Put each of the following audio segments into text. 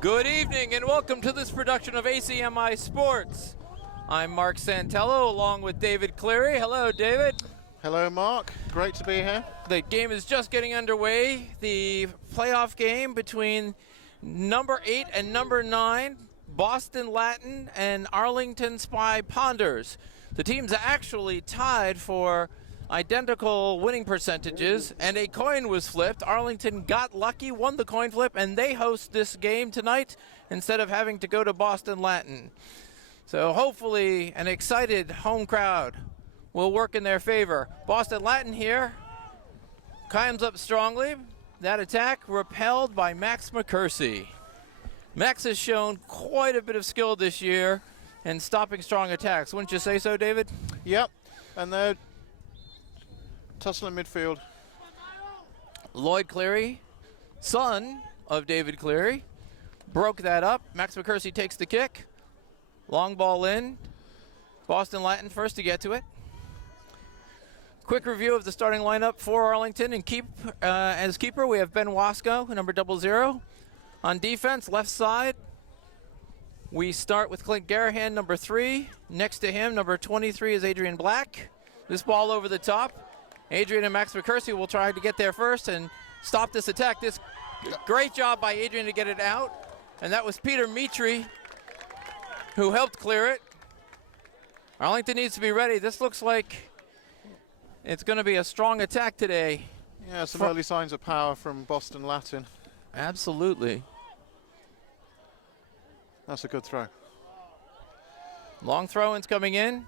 Good evening and welcome to this production of ACMI Sports. I'm Mark Santello along with David Cleary. Hello, David. Hello, Mark. Great to be here. The game is just getting underway. The playoff game between number 8 and number 9, Boston Latin and Arlington Spy Ponders. The teams are actually tied for identical winning percentages, and a coin was flipped. Arlington got lucky, won the coin flip, and they host this game tonight instead of having to go to Boston Latin. So hopefully an excited home crowd will work in their favor. Boston Latin here climbs up strongly. That attack repelled by Max McCursey. Max has shown quite a bit of skill this year in stopping strong attacks. Wouldn't you say so, David? Yep, and they're tussling midfield. Lloyd Cleary, son of David Cleary, broke that up. Max McCursey takes the kick. Long ball in. Boston Latin first to get to it. Quick review of the starting lineup for Arlington. And as keeper, we have Ben Wasco, number 00. On defense, left side, we start with Clint Garahan, number 3. Next to him, number 23, is Adrian Black. This ball over the top. Adrian and Max McCursey will try to get there first and stop this attack. This great job by Adrian to get it out. And that was Peter Mitri who helped clear it. Arlington needs to be ready. This looks like it's going to be a strong attack today. Yeah, some early signs of power from Boston Latin. Absolutely. That's a good throw. Long throw-ins coming in.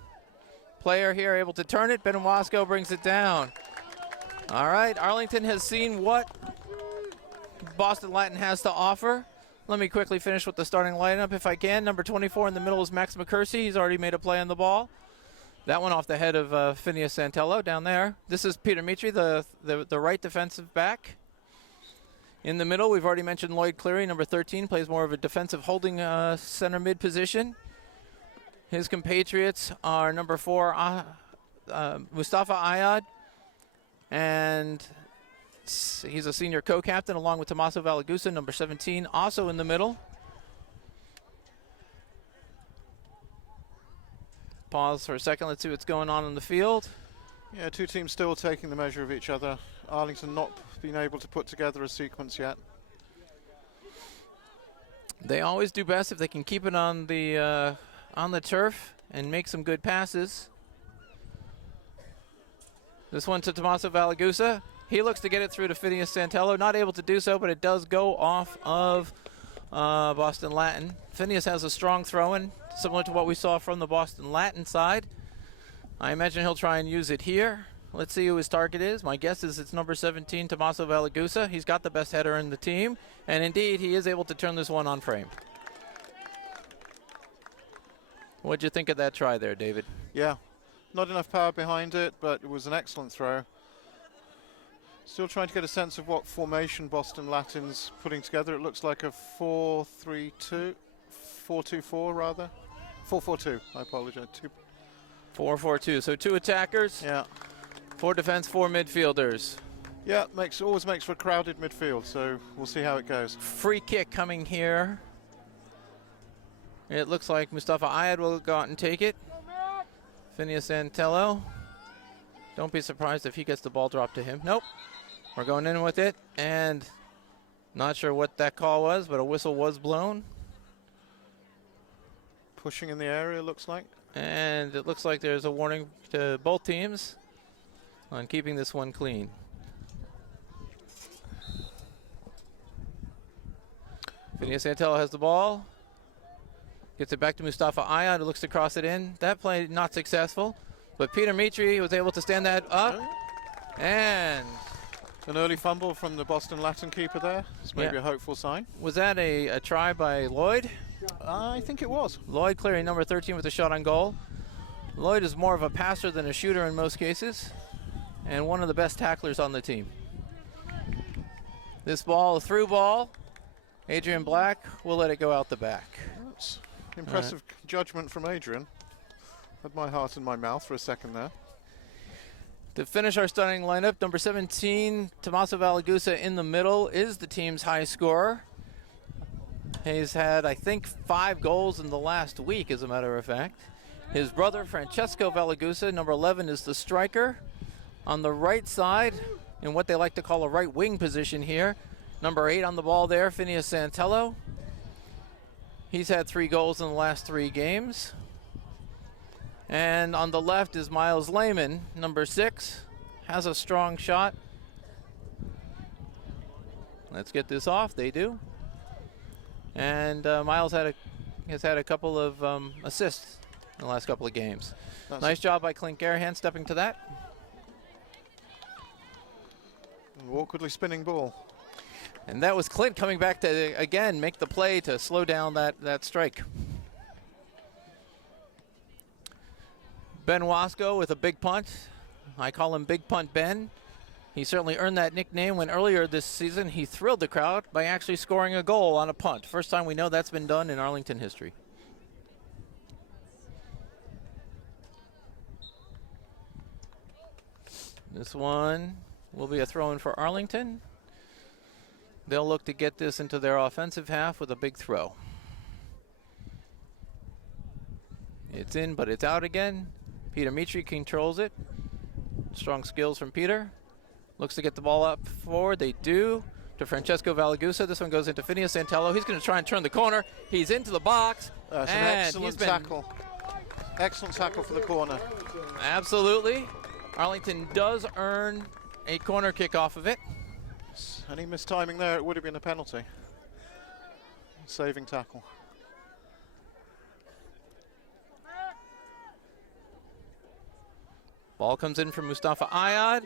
Player here able to turn it. Ben Wasco brings it down. All right, Arlington has seen what Boston Latin has to offer. Let me quickly finish with the starting lineup if I can. Number 24 in the middle is Max McCursey. He's already made a play on the ball. That one off the head of Phineas Santello down there. This is Peter Mitri, the right defensive back. In the middle, we've already mentioned Lloyd Cleary, number 13, plays more of a defensive holding center mid position. His compatriots are number 4, Mustafa Ayad, and he's a senior co-captain along with Tommaso Valagusa, number 17, also in the middle. Pause for a second. Let's see what's going on in the field. Yeah, two teams still taking the measure of each other. Arlington not been able to put together a sequence yet. They always do best if they can keep it on the turf and make some good passes. This one to Tommaso Valagusa. He looks to get it through to Phineas Santello. Not able to do so, but it does go off of Boston Latin. Phineas has a strong throw-in, similar to what we saw from the Boston Latin side. I imagine he'll try and use it here. Let's see who his target is. My guess is it's number 17, Tommaso Valagusa. He's got the best header in the team, and indeed he is able to turn this one on frame. What'd you think of that try there, David? Yeah, not enough power behind it, but it was an excellent throw. Still trying to get a sense of what formation Boston Latin's putting together. It looks like a 4-3-2, 4-2-4 rather. 4-4-2, I apologize. 4-4-2, so 2 attackers. Yeah. 4 defense, 4 midfielders. Yeah, always makes for a crowded midfield, so we'll see how it goes. Free kick coming here. It looks like Mustafa Ayad will go out and take it. Phineas Santello. Don't be surprised if he gets the ball dropped to him. Nope. We're going in with it, and not sure what that call was, but a whistle was blown. Pushing in the area, looks like. And it looks like there's a warning to both teams on keeping this one clean. Phineas Santello has the ball. Gets it back to Mustafa Ayad, who looks to cross it in. That play not successful, but Peter Mitri was able to stand that up. And an early fumble from the Boston Latin keeper there. It's maybe a hopeful sign. Was that a try by Lloyd? I think it was. Lloyd Cleary, number 13, with a shot on goal. Lloyd is more of a passer than a shooter in most cases, and one of the best tacklers on the team. This ball, a through ball. Adrian Black will let it go out the back. That's impressive judgment from Adrian. Had my heart in my mouth for a second there. To finish our starting lineup, number 17, Tommaso Valagusa in the middle, is the team's high scorer. He's had, I think, 5 goals in the last week, as a matter of fact. His brother, Francesco Valagusa, number 11, is the striker. On the right side, in what they like to call a right wing position here, number 8 on the ball there, Phineas Santello. He's had 3 goals in the last 3 games. And on the left is Miles Lehman, number 6, has a strong shot. Let's get this off. They do. And Miles has had a couple of assists in the last couple of games. Nice job by Clint Garahan stepping to that. An awkwardly spinning ball. And that was Clint coming back to, again, make the play to slow down that strike. Ben Wasco with a big punt. I call him Big Punt Ben. He certainly earned that nickname when earlier this season he thrilled the crowd by actually scoring a goal on a punt. First time we know that's been done in Arlington history. This one will be a throw-in for Arlington. They'll look to get this into their offensive half with a big throw. It's in, but it's out again. Peter Mitri controls it. Strong skills from Peter. Looks to get the ball up forward. They do. To Francesco Valagusa. This one goes into Phineas Santello. He's going to try and turn the corner. He's into the box. That's an excellent tackle. Excellent tackle for the corner. Absolutely. Arlington does earn a corner kick off of it. Any mistiming there, it would have been a penalty. Saving tackle. Ball comes in from Mustafa Ayad.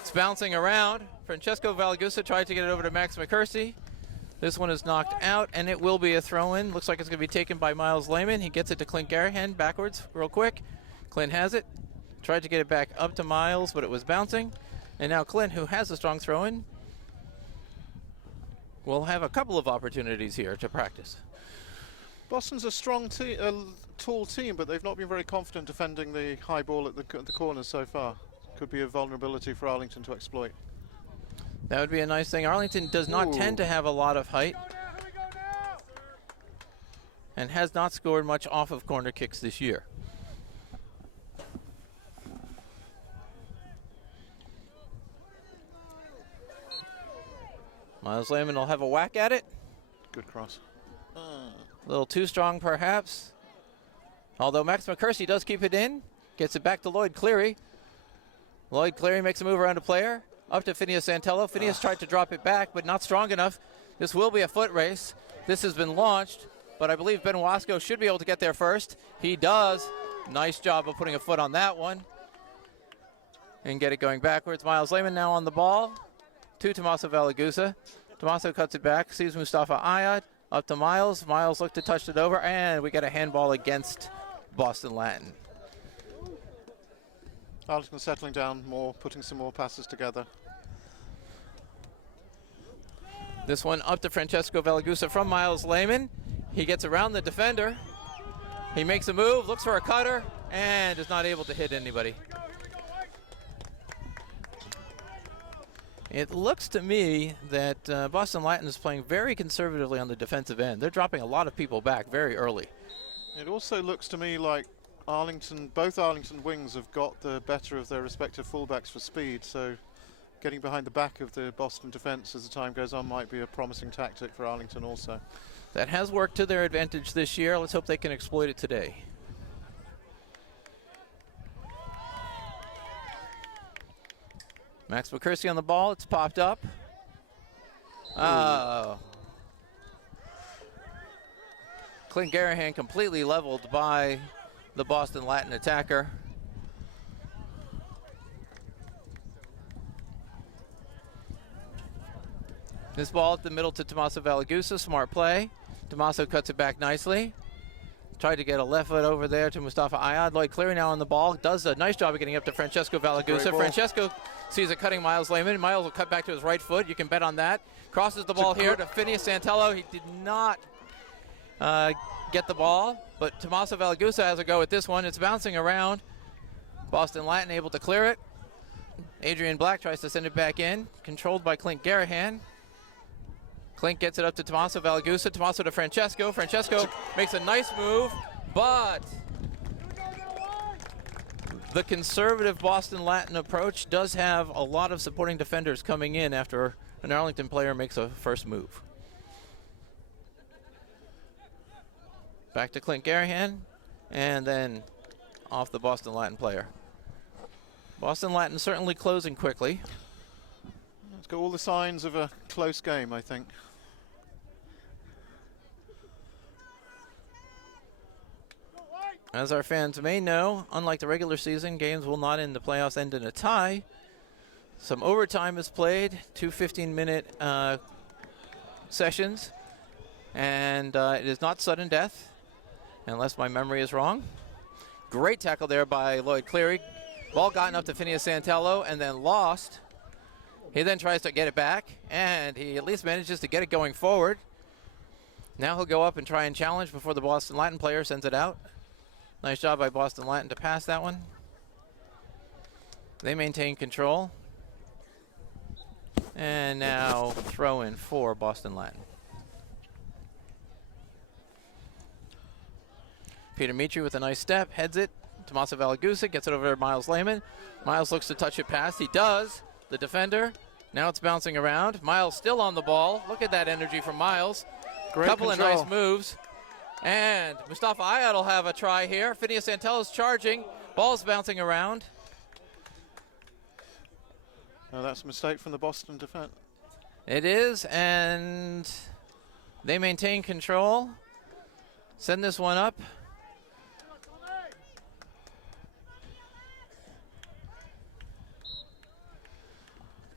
It's bouncing around. Francesco Valagusa tried to get it over to Max McCursey. This one is knocked out, and it will be a throw-in. Looks like it's going to be taken by Miles Lehman. He gets it to Clint Garahan backwards real quick. Clint has it. Tried to get it back up to Miles, but it was bouncing. And now Clint, who has a strong throw-in, will have a couple of opportunities here to practice. Boston's a strong tall team, but they've not been very confident defending the high ball at the corners so far. Could be a vulnerability for Arlington to exploit. That would be a nice thing. Arlington does not tend to have a lot of height and has not scored much off of corner kicks this year. Miles Lehman will have a whack at it. Good cross. A little too strong, perhaps. Although Max McCursey does keep it in. Gets it back to Lloyd Cleary. Lloyd Cleary makes a move around a player. Up to Phineas Santello. Phineas tried to drop it back, but not strong enough. This will be a foot race. This has been launched, but I believe Ben Wasco should be able to get there first. He does. Nice job of putting a foot on that one. And get it going backwards. Miles Lehman now on the ball. To Tommaso Valagusa. Tommaso cuts it back. Sees Mustafa Ayad. Up to Miles. Miles looked to touch it over, and we get a handball against Boston Latin. Arlington settling down more, putting some more passes together. This one up to Francesco Valagusa from Miles Lehman. He gets around the defender. He makes a move, looks for a cutter, and is not able to hit anybody. It looks to me that Boston Latin is playing very conservatively on the defensive end. They're dropping a lot of people back very early. It also looks to me like both Arlington wings have got the better of their respective fullbacks for speed, so getting behind the back of the Boston defense as the time goes on might be a promising tactic for Arlington also. That has worked to their advantage this year. Let's hope they can exploit it today. Max McCursey on the ball. It's popped up. Oh. Clint Garahan completely leveled by the Boston Latin attacker. This ball at the middle to Tommaso Valagusa. Smart play. Tommaso cuts it back nicely. Tried to get a left foot over there to Mustafa Ayad. Lloyd Cleary now on the ball. Does a nice job of getting up to Francesco Valagusa. Francesco sees it cutting Miles Lehman. Miles will cut back to his right foot. You can bet on that. Crosses the ball here to Phineas Santello. He did not get the ball, but Tommaso Valagusa has a go at this one. It's bouncing around. Boston Latin able to clear it. Adrian Black tries to send it back in. Controlled by Clint Garahan. Clint gets it up to Tommaso Valagusa. Tommaso to Francesco. Francesco makes a nice move, but the conservative Boston Latin approach does have a lot of supporting defenders coming in after an Arlington player makes a first move. Back to Clint Garahan, and then off the Boston Latin player. Boston Latin certainly closing quickly. It's got all the signs of a close game, I think. As our fans may know, unlike the regular season, games will not in the playoffs end in a tie. Some overtime is played, 2 15-minute sessions, and it is not sudden death, unless my memory is wrong. Great tackle there by Lloyd Cleary. Ball gotten up to Phineas Santello and then lost. He then tries to get it back, and he at least manages to get it going forward. Now he'll go up and try and challenge before the Boston Latin player sends it out. Nice job by Boston Latin to pass that one. They maintain control. And now throw in for Boston Latin. Peter Mitri with a nice step, heads it. Tommaso Valagusa gets it over to Miles Lehman. Miles looks to touch it past. He does. The defender. Now it's bouncing around. Miles still on the ball. Look at that energy from Miles. Great Couple control. of nice moves. And Mustafa Ayat will have a try here. Phineas Santello's charging. Ball's bouncing around. No, that's a mistake from the Boston defense. It is, and they maintain control. Send this one up.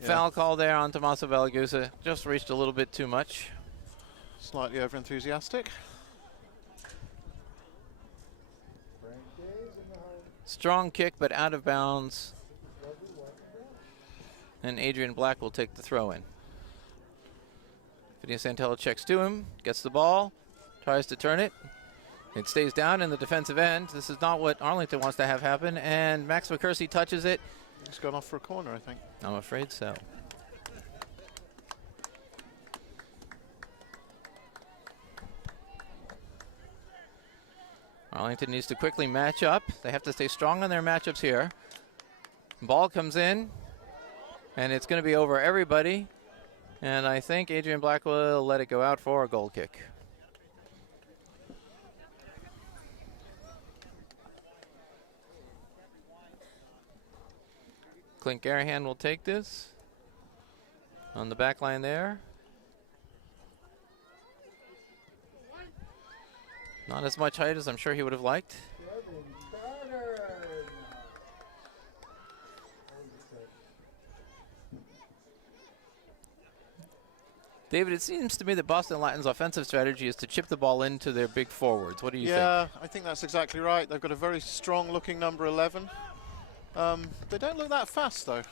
Yeah. Foul call there on Tommaso Valagusa. Just reached a little bit too much. Slightly over-enthusiastic. Strong kick, but out of bounds. And Adrian Black will take the throw in. Phineas Santello checks to him, gets the ball, tries to turn it. It stays down in the defensive end. This is not what Arlington wants to have happen. And Max McCursey touches it. He's gone off for a corner, I think. I'm afraid so. Arlington needs to quickly match up. They have to stay strong on their matchups here. Ball comes in, and it's going to be over everybody. And I think Adrian Black will let it go out for a goal kick. Clint Garahan will take this on the back line there. Not as much height as I'm sure he would have liked. David, it seems to me that Boston Latin's offensive strategy is to chip the ball into their big forwards. What do you think? Yeah, I think that's exactly right. They've got a very strong-looking number 11. They don't look that fast, though.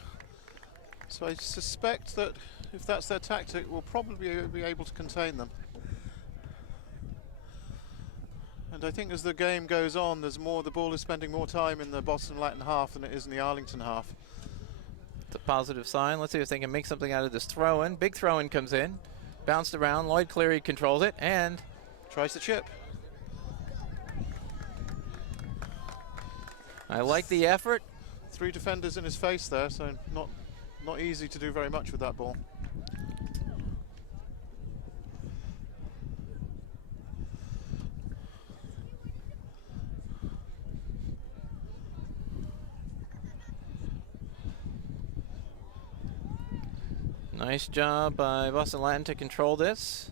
So I suspect that if that's their tactic, we'll probably be able to contain them. And I think as the game goes on, the ball is spending more time in the Boston Latin half than it is in the Arlington half. It's a positive sign. Let's see if they can make something out of this throw-in. Big throw-in comes in. Bounced around. Lloyd Cleary controls it and tries to chip. I like the effort. 3 defenders in his face there, so not easy to do very much with that ball. Nice job by Boston Latin to control this.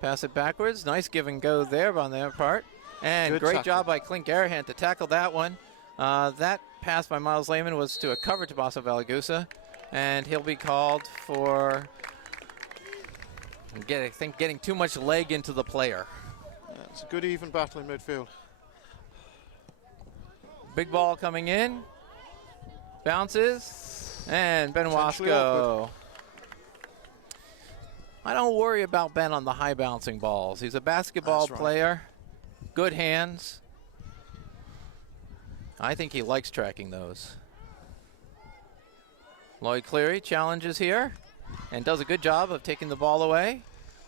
Pass it backwards. Nice give and go there on their part. And great job by Clint Garahan to tackle that one. That pass by Miles Lehman was to a cover to Tommaso Valagusa. And he'll be called for, I think, getting too much leg into the player. Yeah, it's a good even battle in midfield. Big ball coming in. Bounces. And Ben Wasco. I don't worry about Ben on the high bouncing balls. He's a basketball player. Good hands. I think he likes tracking those. Lloyd Cleary challenges here and does a good job of taking the ball away.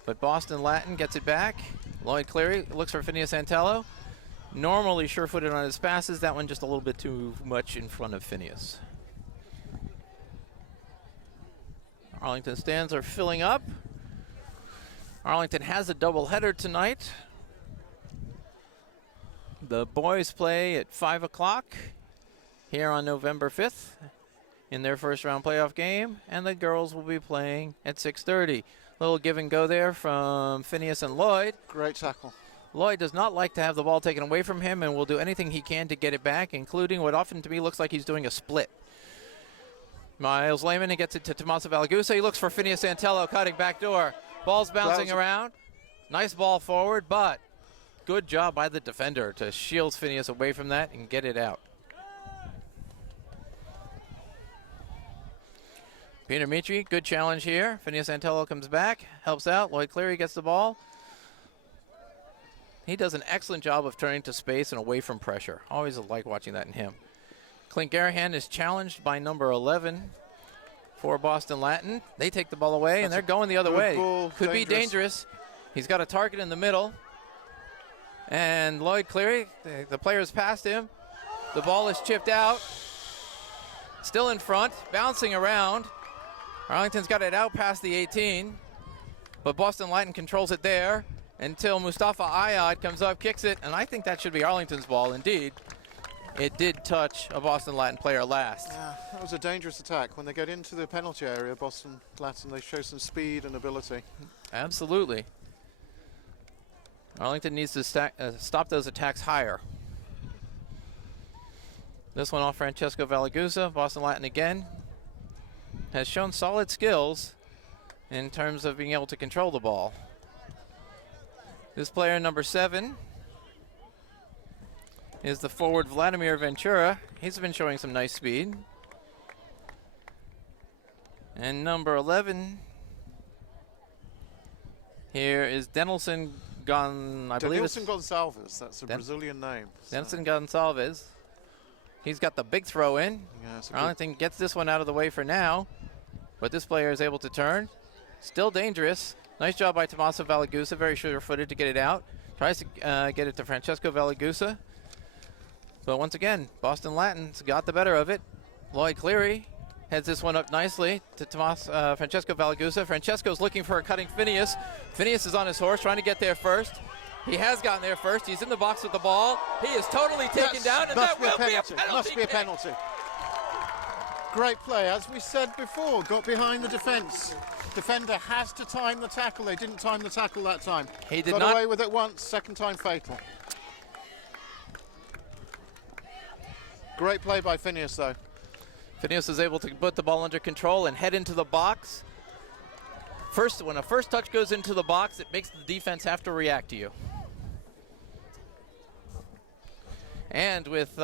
but Boston Latin gets it back. Lloyd Cleary looks for Phineas Santello. Normally sure-footed on his passes. That one just a little bit too much in front of Phineas. Arlington stands are filling up. Arlington has a doubleheader tonight. The boys play at 5 o'clock here on November 5th in their first round playoff game, and the girls will be playing at 6:30. Little give and go there from Phineas and Lloyd. Great tackle. Lloyd does not like to have the ball taken away from him and will do anything he can to get it back, including what often to me looks like he's doing a split. Miles Lehman, he gets it to Tommaso Valagusa. He looks for Phineas Santello, cutting back door. Ball's bouncing around. Nice ball forward, but good job by the defender to shield Phineas away from that and get it out. Peter Mitri, good challenge here. Phineas Santello comes back, helps out. Lloyd Cleary gets the ball. He does an excellent job of turning to space and away from pressure. Always like watching that in him. Clint Garahan is challenged by number 11 for Boston Latin. They take the ball away, and they're going the other way. Ball, could be dangerous. He's got a target in the middle. And Lloyd Cleary, the player's past him. The ball is chipped out. Still in front, bouncing around. Arlington's got it out past the 18, but Boston Latin controls it there until Mustafa Ayad comes up, kicks it, and I think that should be Arlington's ball indeed. It did touch a Boston Latin player last. Yeah, that was a dangerous attack. When they get into the penalty area, Boston Latin, they show some speed and ability. Absolutely. Arlington needs to stop those attacks higher. This one off Francesco Valagusa. Boston Latin again has shown solid skills in terms of being able to control the ball. This player, number 7, is the forward Vladimir Ventura. He's been showing some nice speed. And number 11 here is Denilson Denilson Gonçalves, that's a Brazilian name. Denilson Gonçalves. He's got the big throw in. Yeah, Arlington gets this one out of the way for now, but this player is able to turn. Still dangerous. Nice job by Tommaso Valagusa, very sure-footed to get it out. Tries to get it to Francesco Valagusa. But once again, Boston Latin's got the better of it. Lloyd Cleary heads this one up nicely to Francesco Valagusa. Francesco's looking for a cutting Phineas. Phineas is on his horse, trying to get there first. He has gotten there first. He's in the box with the ball. He is totally taken down, and that will be a penalty. Must be a penalty. Great play. As we said before, got behind the defence. Defender has to time the tackle. They didn't time the tackle that time. He did got not. away with it once, second time fatal. Great play by Phineas, though. Phineas is able to put the ball under control and head into the box. When a first touch goes into the box, it makes the defense have to react to you. And with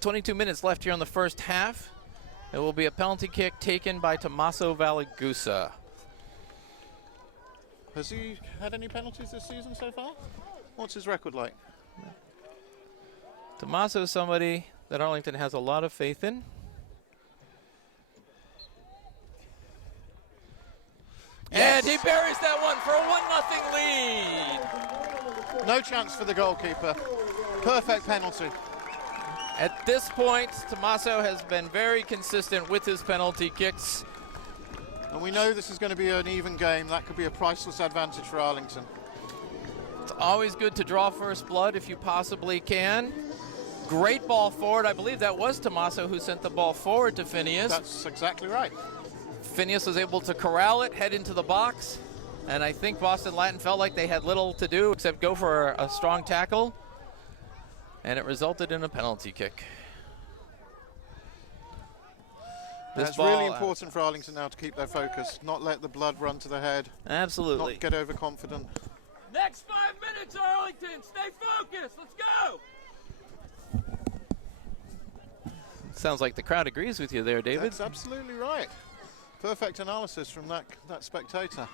22 minutes left here in the first half, it will be a penalty kick taken by Tommaso Valagusa. Has he had any penalties this season so far? What's his record like? Tommaso is somebody that Arlington has a lot of faith in. Yes. And he buries that one for a 1-0 lead. No chance for the goalkeeper. Perfect penalty. At this point, Tommaso has been very consistent with his penalty kicks. And we know this is going to be an even game. That could be a priceless advantage for Arlington. It's always good to draw first blood if you possibly can. Great ball forward. I believe that was Tommaso who sent the ball forward to Phineas. That's exactly right. Phineas was able to corral it, head into the box, and I think Boston Latin felt like they had little to do except go for a strong tackle, and it resulted in a penalty kick. It's really important for Arlington now to keep their focus, not let the blood run to the head. Absolutely. Not get overconfident. Next 5 minutes, Arlington. Stay focused. Let's go. Sounds like the crowd agrees with you there, David. That's absolutely right. Perfect analysis from that spectator.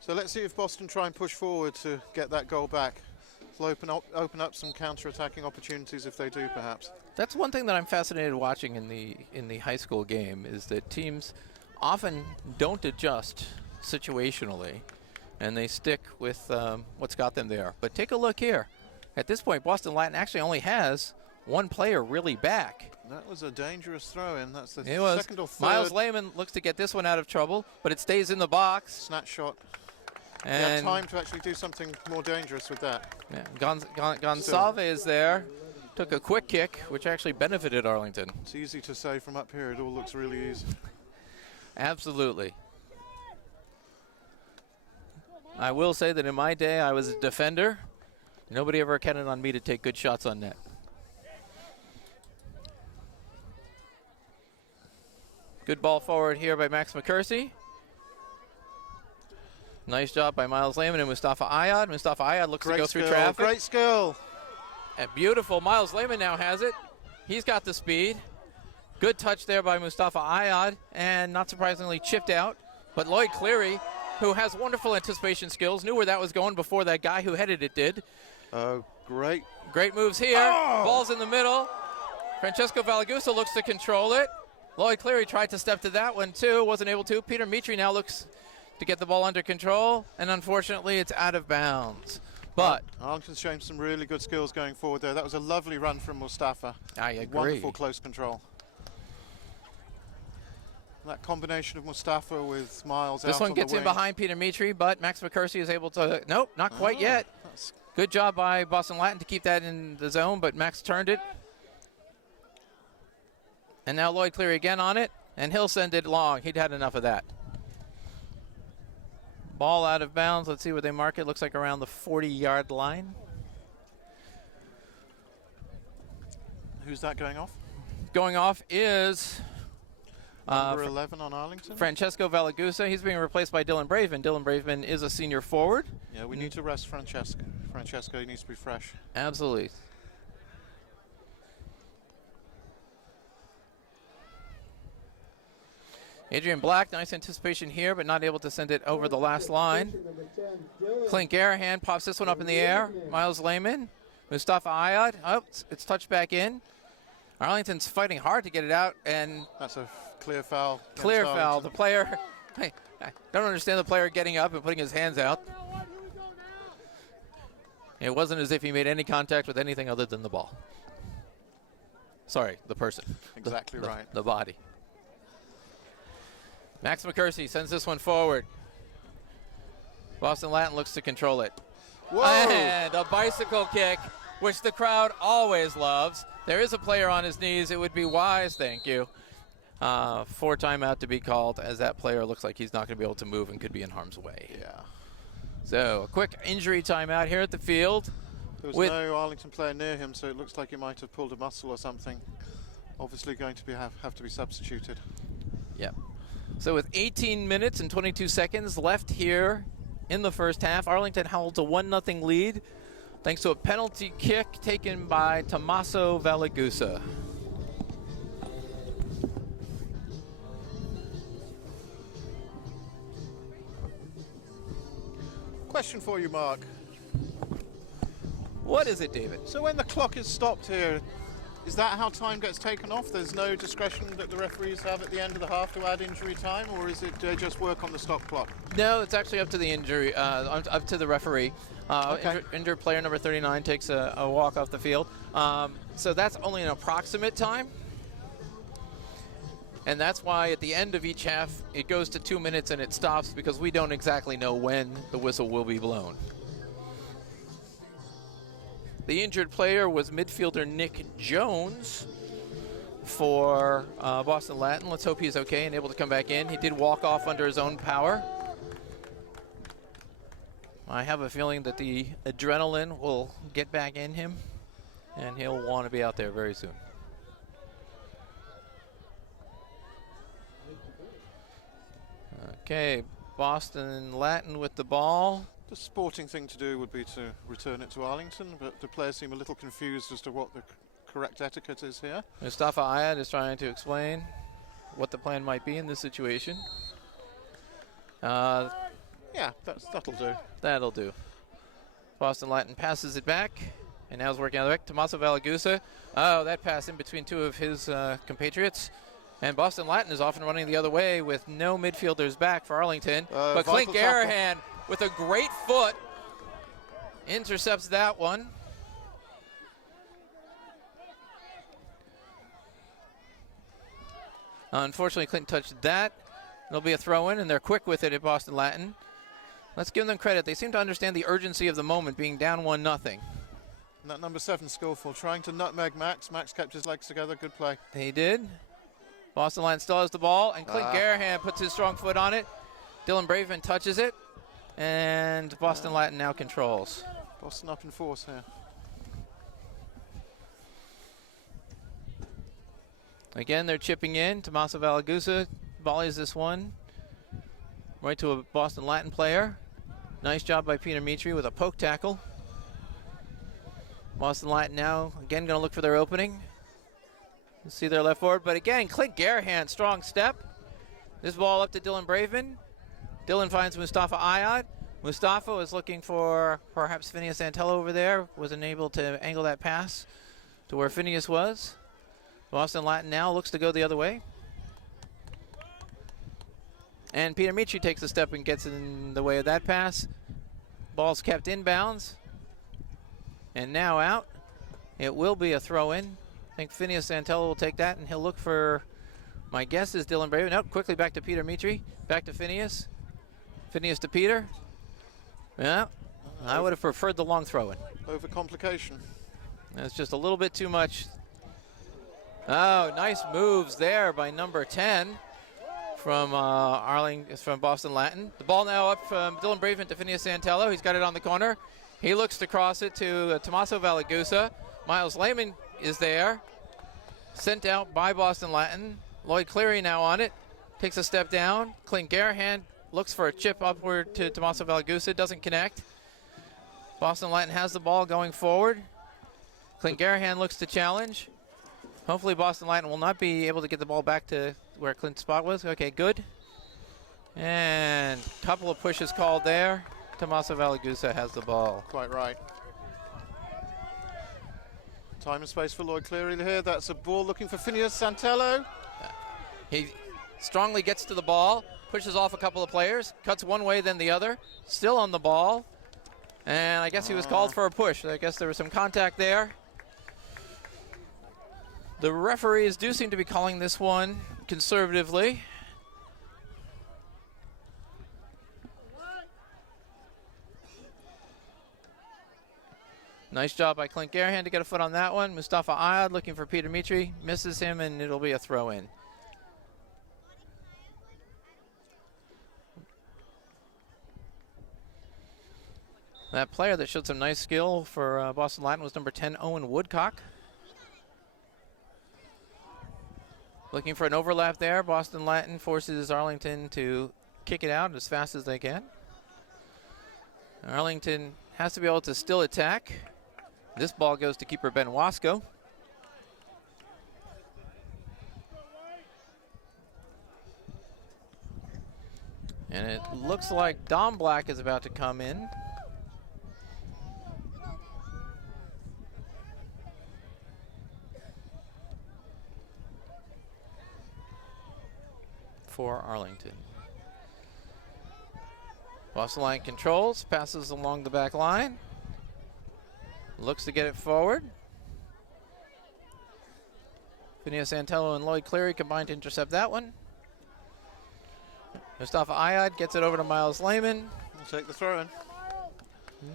So let's see if Boston try and push forward to get that goal back. Will open up some counter-attacking opportunities if they do, perhaps. That's one thing that I'm fascinated watching in the high school game is that teams often don't adjust situationally, and they stick with what's got them there. But take a look here. At this point, Boston Latin actually only has one player really back. That was a dangerous throw-in. That's the It was. second or third. Miles Lehman looks to get this one out of trouble, but it stays in the box. Snatch shot. He And had time to actually do something more dangerous with that. yeah, Gonsalve is there. Took a quick kick, which actually benefited Arlington. It's easy to say from up here. It all looks really easy. Absolutely. I will say that in my day, I was a defender. Nobody ever counted on me to take good shots on net. Good ball forward here by Max McCursey. Nice job by Miles Lehman and Mustafa Ayad. Mustafa Ayad looks to go through traffic. Great skill. And beautiful. Miles Lehman now has it. He's got the speed. Good touch there by Mustafa Ayad, and not surprisingly chipped out. But Lloyd Cleary, who has wonderful anticipation skills, knew where that was going before that guy who headed it did. Oh, great. Great moves here. Ball's in the middle. Francesco Valagusa looks to control it. Lloyd Cleary tried to step to that one too, wasn't able to. Peter Mitri now looks to get the ball under control, and unfortunately it's out of bounds. But Arlington's showing some really good skills going forward there. That was a lovely run from Mustafa. I agree. Wonderful close control. That combination of Mustafa with Miles This out one on gets the in wing. behind Peter Mitri, but Max McCursey is able to, nope, not quite yet. Good job by Boston Latin to keep that in the zone, but Max turned it. And now Lloyd Cleary again on it, and he'll send it long. He'd had enough of that. Ball out of bounds. Let's see where they mark it. Looks like around the 40-yard line. Who's that going off? Going off is Number 11 on Arlington. Francesco Valagusa. He's being replaced by Dylan Braveman. Dylan Braveman is a senior forward. Yeah, we need to rest Francesco. Francesco needs to be fresh. Absolutely. Adrian Black, nice anticipation here, but not able to send it over the last line. Clint Garahan pops this one up in the air. Miles Lehman, Mustafa Ayad. Oh, it's touched back in. Arlington's fighting hard to get it out, and That's a clear foul. clear against foul. Arlington. The player, I don't understand the player getting up and putting his hands out. It wasn't as if he made any contact with anything other than the ball. Sorry, the person. Exactly right. The body. Max McCursey sends this one forward. Boston Latin looks to control it. Whoa! And a bicycle kick, which the crowd always loves. There is a player on his knees. It would be wise, thank you, for timeout to be called, as that player looks like he's not going to be able to move and could be in harm's way. Yeah. So a quick injury timeout here at the field. There was no Arlington player near him, so it looks like he might have pulled a muscle or something. Obviously going to be have to be substituted. Yep. So with 18 minutes and 22 seconds left here in the first half, Arlington holds a 1-0 lead thanks to a penalty kick taken by Tommaso Valagusa. Question for you, Mark. What is it, David? So when the clock is stopped here, is that how time gets taken off? There's no discretion that the referees have at the end of the half to add injury time, or is it just work on the stop clock? No, it's actually up to the injury, up to the referee. Okay. Injured player number 39 takes a walk off the field. So that's only an approximate time. And that's why at the end of each half, it goes to 2 minutes and it stops, because we don't exactly know when the whistle will be blown. The injured player was midfielder Nick Jones for Boston Latin. Let's hope he's okay and able to come back in. He did walk off under his own power. I have a feeling that the adrenaline will get back in him, and he'll want to be out there very soon. Okay, Boston Latin with the ball. The sporting thing to do would be to return it to Arlington, but the players seem a little confused as to what the correct etiquette is here. Mustafa Ayad is trying to explain what the plan might be in this situation. Yeah, that'll do. That'll do. Boston Latin passes it back, and now is working out of the back. Tommaso Valagusa. Oh, that pass in between two of his compatriots. And Boston Latin is often running the other way with no midfielders back for Arlington. But Clint Garahan with a great foot intercepts that one. Unfortunately, Clinton touched that. It'll be a throw-in, and they're quick with it at Boston Latin. Let's give them credit. They seem to understand the urgency of the moment, being down 1-0. That number 7 skillful, trying to nutmeg Max. Max kept his legs together. Good play. He did. Boston Latin still has the ball, and Clint Garahan puts his strong foot on it. Dylan Braven touches it, and Boston Latin now controls. Boston up in force here. Again, they're chipping in. Tommaso Valagusa volleys this one right to a Boston Latin player. Nice job by Peter Mitri with a poke tackle. Boston Latin now again going to look for their opening. You see their left forward, but again, Clint Garahan, strong step. This ball up to Dylan Braven. Dylan finds Mustafa Ayad. Mustafa was looking for perhaps Phineas Santello over there. Wasn't able to angle that pass to where Phineas was. Boston Latin now looks to go the other way. And Peter Mitri takes a step and gets in the way of that pass. Ball's kept inbounds. And now out. It will be a throw-in. I think Phineas Santello will take that, and he'll look for, my guess is Dylan Braven. Nope, quickly back to Peter Mitri. Back to Phineas. Phineas to Peter. Yeah, I would have preferred the long throw-in. Overcomplication. That's just a little bit too much. Oh, nice moves there by number 10 from from Boston Latin. The ball now up from Dylan Braven to Phineas Santello. He's got it on the corner. He looks to cross it to Tommaso Valagusa. Miles Lehman is there. Sent out by Boston Latin. Lloyd Cleary now on it. Takes a step down. Clint Garahan looks for a chip upward to Tommaso Valagusa. Doesn't connect. Boston Latin has the ball going forward. Clint Garahan looks to challenge. Hopefully Boston Latin will not be able to get the ball back to where Clint's spot was. Okay, good. And a couple of pushes called there. Tommaso Valagusa has the ball. Quite right. Time and space for Lloyd Cleary here. That's a ball looking for Phineas Santello. He strongly gets to the ball, pushes off a couple of players, cuts one way then the other, still on the ball. And I guess he was called for a push. I guess there was some contact there. The referees do seem to be calling this one conservatively. Nice job by Clint Garahan to get a foot on that one. Mustafa Ayad looking for Peter Mitri. Misses him, and it'll be a throw-in. That player that showed some nice skill for Boston Latin was number 10, Owen Woodcock. Looking for an overlap there. Boston Latin forces Arlington to kick it out as fast as they can. Arlington has to be able to still attack. This ball goes to keeper Ben Wasco. And it looks like Dom Black is about to come in. For Arlington. Boston Latin controls, passes along the back line. Looks to get it forward. Phineas Santello and Lloyd Cleary combined to intercept that one. Mustafa Ayad gets it over to Miles Lehman. We'll take the throw in.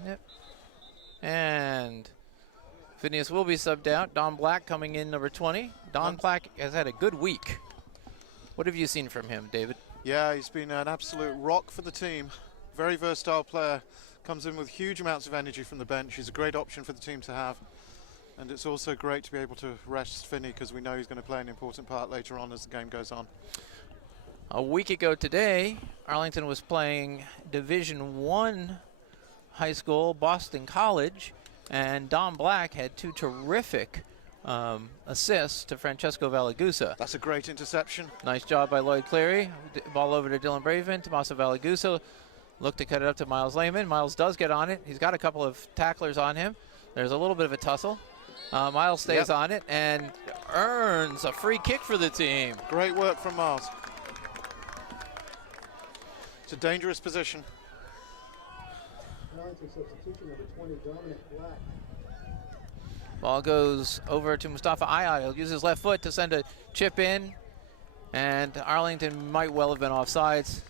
Yep. And Phineas will be subbed out. Don Black coming in, number 20. Don Black has had a good week. What have you seen from him, David? Yeah, he's been an absolute rock for the team. Very versatile player. Comes in with huge amounts of energy from the bench. He's a great option for the team to have. And it's also great to be able to rest Finney because we know he's going to play an important part later on as the game goes on. A week ago today, Arlington was playing Division I high school, Boston College, and Don Black had two terrific assists to Francesco Valagusa. That's a great interception. Nice job by Lloyd Cleary. Ball over to Dylan Braven. Tommaso Valagusa Look to cut it up to Miles Lehman. Miles does get on it. He's got a couple of tacklers on him. There's a little bit of a tussle. Miles stays on it and earns a free kick for the team. Great work from Miles. It's a dangerous position. Ball goes over to Mustafa Ayad. He'll use his left foot to send a chip in. And Arlington might well have been offsides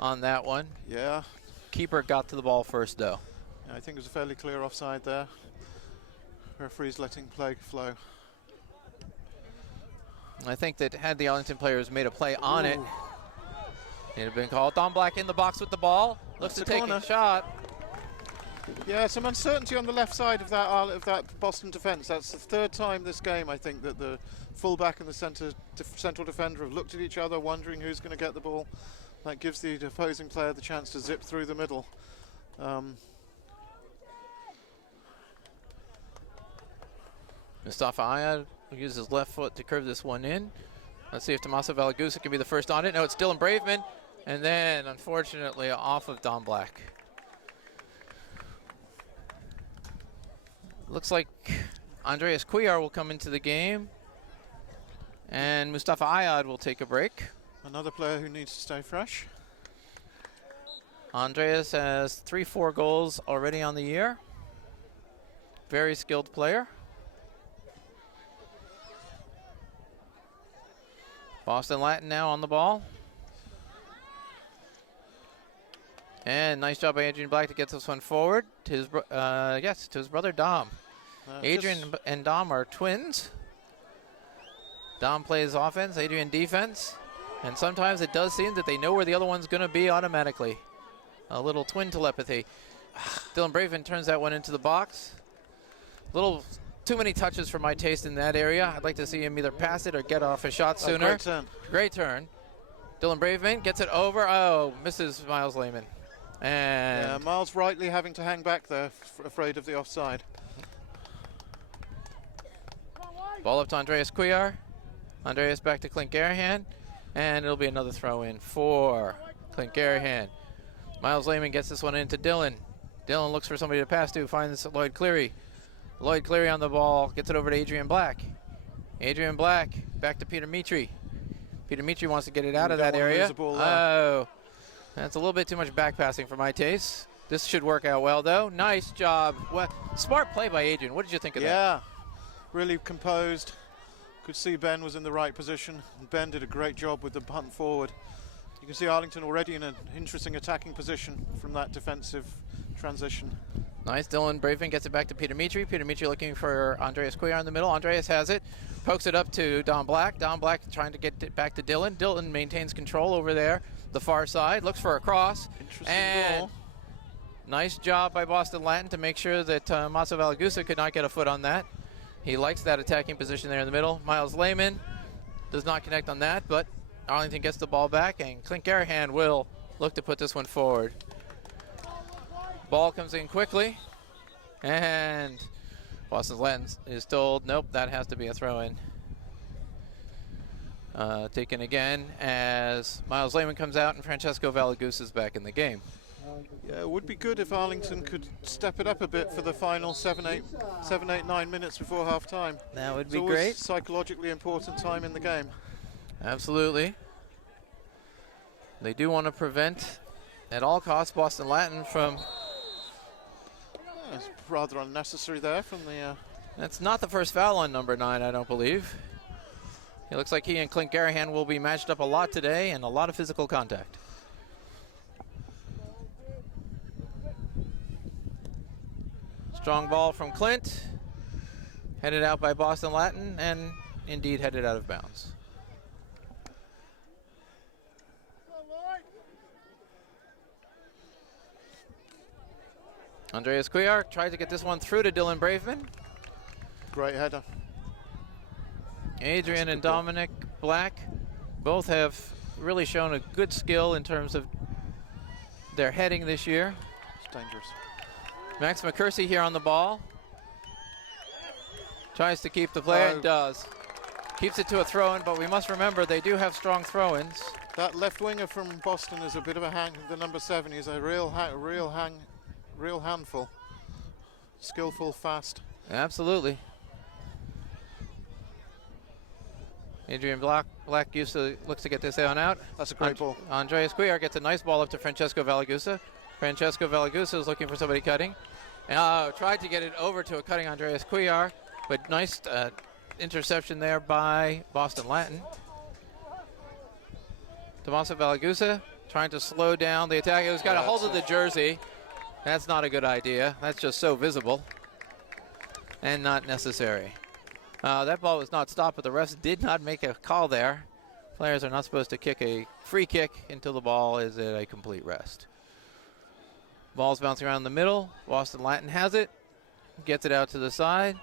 on that one. Yeah. Keeper got to the ball first, though. Yeah, I think it was a fairly clear offside there. Referee's letting play flow. I think that had the Arlington players made a play on it, it'd have been called. Don Black in the box with the ball. Looks to take a shot. Yeah, some uncertainty on the left side of that Boston defense. That's the third time this game, I think, that the fullback and the central defender have looked at each other, wondering who's going to get the ball. That gives the opposing player the chance to zip through the middle. Mustafa Ayad will use his left foot to curve this one in. Let's see if Tommaso Valagusa can be the first on it. No, it's Dylan Braveman. And then, unfortunately, off of Don Black. Looks like Andreas Cuellar will come into the game. And Mustafa Ayad will take a break. Another player who needs to stay fresh. Andreas has 3-4 goals already on the year. Very skilled player. Boston Latin now on the ball. And nice job by Adrian Black to get this one forward to his, to his brother Dom. Adrian and Dom are twins. Dom plays offense, Adrian defense. And sometimes it does seem that they know where the other one's going to be automatically. A little twin telepathy. Dylan Braven turns that one into the box. A little too many touches for my taste in that area. I'd like to see him either pass it or get off a shot sooner. Great turn. Great turn. Dylan Braven gets it over. Oh, misses Miles Lehman. And yeah, Miles rightly having to hang back there, afraid of the offside. Ball up to Andreas Cuellar. Andreas back to Clint Garahan. And it'll be another throw in for Clint Garahan. Miles Lehman gets this one into Dylan. Dylan looks for somebody to pass to, finds Lloyd Cleary. Lloyd Cleary on the ball, gets it over to Adrian Black. Adrian Black back to Peter Mitri. Peter Mitri wants to get it out of that area. Oh, that's a little bit too much back passing for my taste. This should work out well, though. Nice job. Smart play by Adrian. What did you think of that? Yeah, really composed. Could see Ben was in the right position. Ben did a great job with the punt forward. You can see Arlington already in an interesting attacking position from that defensive transition. Nice. Dylan Braven gets it back to Peter Mitri. Peter Mitri looking for Andreas Cuellar in the middle. Andreas has it. Pokes it up to Don Black. Don Black trying to get it back to Dylan. Dylan maintains control over there. The far side. Looks for a cross. Interesting ball. Nice job by Boston Latin to make sure that Maso Valagusa could not get a foot on that. He likes that attacking position there in the middle. Miles Lehman does not connect on that, but Arlington gets the ball back, and Clint Garahan will look to put this one forward. Ball comes in quickly, and Boston Latin is told, nope, that has to be a throw-in. Taken again as Miles Lehman comes out and Francesco Valagusa is back in the game. Yeah, it would be good if Arlington could step it up a bit for the final 7, 8, 9 minutes before half-time. That would be it's great. Psychologically important time in the game. Absolutely. They do want to prevent, at all costs, Boston Latin from... It's rather unnecessary there from the... That's not the first foul on number 9, I don't believe. It looks like he and Clint Garahan will be matched up a lot today and a lot of physical contact. Strong ball from Clint. Headed out by Boston Latin and indeed headed out of bounds. Andreas Cuellar tried to get this one through to Dylan Braveman. Great header. Adrian and Dominic Black both have really shown a good skill in terms of their heading this year. It's dangerous. Max McCursey here on the ball. Tries to keep the play and does. Keeps it to a throw-in, but we must remember they do have strong throw-ins. That left winger from Boston is a bit of a hang. The number 7, he's a real handful. Skillful, fast. Absolutely. Adrian Black looks to get this one out. That's a great ball. Andreas Cuellar gets a nice ball up to Francesco Valagusa. Francesco Valagusa is looking for somebody cutting. Tried to get it over to a cutting Andreas Cuellar, but nice interception there by Boston Latin. Tommaso Valagusa trying to slow down the attack. He's got a hold of the jersey. That's not a good idea. That's just so visible and not necessary. That ball was not stopped, but the refs did not make a call there. Players are not supposed to kick a free kick until the ball is at a complete rest. Ball's bouncing around the middle. Boston Latin has it. Gets it out to the side.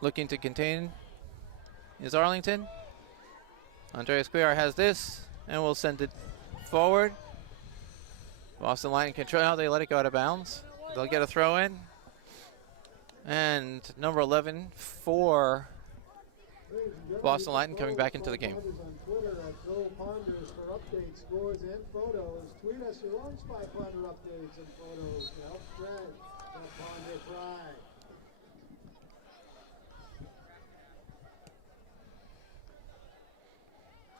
Looking to contain is Arlington. Andreas Cuellar has this, and will send it forward. Boston Latin control. How they let it go out of bounds. They'll get a throw in. And number 11 for Boston Latin coming back into the game. On Twitter at GoPonders for updates, scores, and photos. Tweet us your own Spy Ponder updates and photos to help spread that Ponder pride.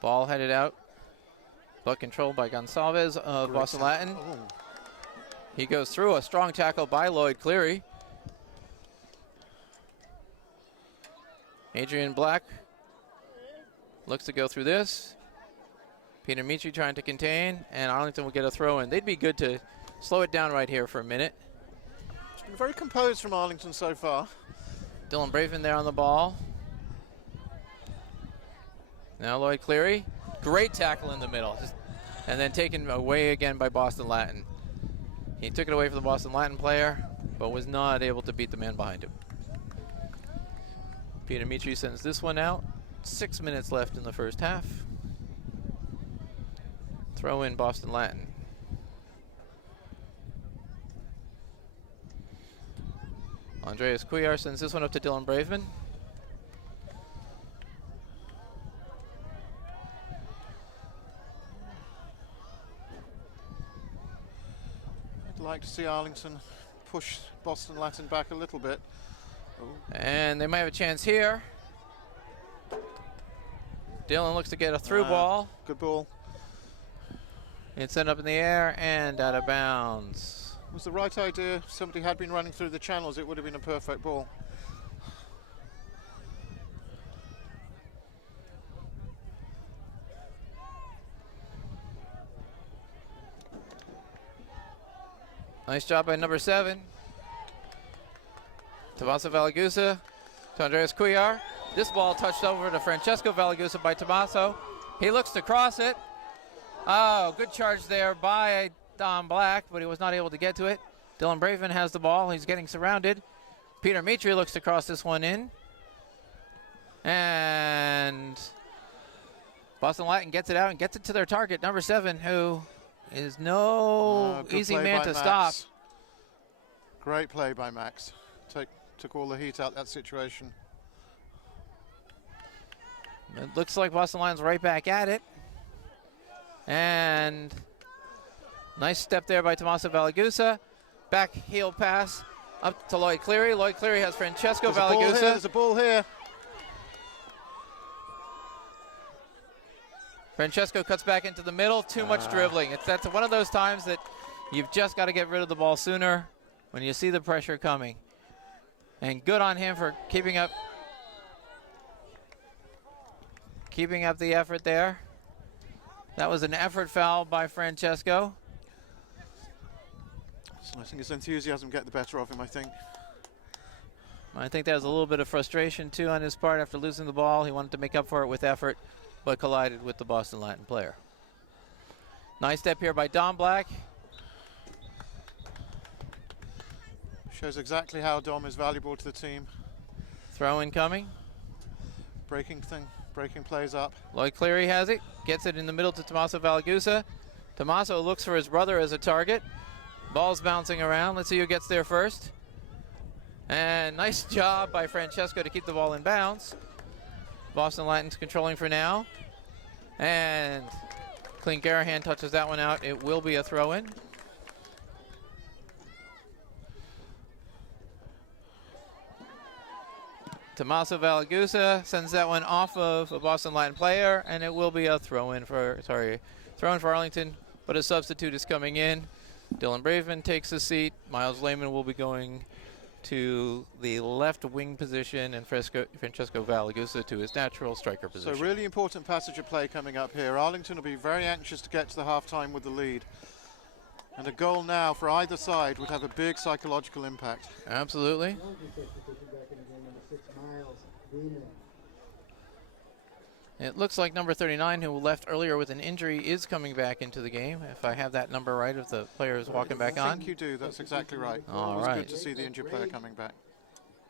Ball headed out, but controlled by Gonsalves of Boston Latin. Oh. He goes through a strong tackle by Lloyd Cleary. Adrian Black looks to go through this. Peter Mitri trying to contain, and Arlington will get a throw in. They'd be good to slow it down right here for a minute. It's been very composed from Arlington so far. Dylan Braven there on the ball. Now Lloyd Cleary. Great tackle in the middle. And then taken away again by Boston Latin. He took it away from the Boston Latin player, but was not able to beat the man behind him. Peter Mitri sends this one out. 6 minutes left in the first half. Throw in Boston Latin. Andreas Cuellar sends this one up to Dylan Braveman. I'd like to see Arlington push Boston Latin back a little bit. And they might have a chance here. Dylan looks to get a through ball. Good ball. It's sent up in the air and out of bounds. Was the right idea. If somebody had been running through the channels, it would have been a perfect ball. Nice job by number 7. Tommaso Valagusa to Andreas Cuellar. This ball touched over to Francesco Valagusa by Tommaso. He looks to cross it. Oh, good charge there by Don Black, but he was not able to get to it. Dylan Braven has the ball. He's getting surrounded. Peter Mitri looks to cross this one in. And Boston Latin gets it out and gets it to their target, number 7, who is no easy man to stop. Great play by Max. Took all the heat out of that situation. It looks like Boston Latin's right back at it. And nice step there by Tommaso Valagusa. Back heel pass up to Lloyd Cleary. Lloyd Cleary has Francesco Valagusa. There's a ball here. Francesco cuts back into the middle. Too much dribbling. That's one of those times that you've just got to get rid of the ball sooner when you see the pressure coming. And good on him for keeping up the effort there. That was an effort foul by Francesco. So I think his enthusiasm get the better of him, I think. I think there was a little bit of frustration, too, on his part after losing the ball. He wanted to make up for it with effort, but collided with the Boston Latin player. Nice step here by Don Black. Shows exactly how Dom is valuable to the team. Throw in coming. Breaking plays up. Lloyd Cleary has it. Gets it in the middle to Tommaso Valagusa. Tommaso looks for his brother as a target. Ball's bouncing around. Let's see who gets there first. And nice job by Francesco to keep the ball in bounds. Boston Latin's controlling for now. And Clint Garahan touches that one out. It will be a throw-in. Tommaso Valagusa sends that one off of a Boston Latin player, and it will be a throw-in for Arlington, but a substitute is coming in. Dylan Braveman takes a seat. Miles Lehman will be going to the left wing position, and Francesco Valagusa to his natural striker position. So really important passage of play coming up here. Arlington will be very anxious to get to the half-time with the lead. And a goal now for either side would have a big psychological impact. Absolutely. It looks like number 39, who left earlier with an injury, is coming back into the game. If I have that number right, if the player is walking back on. I think you do. That's exactly right. All right. right. It's good to see the injured player coming back.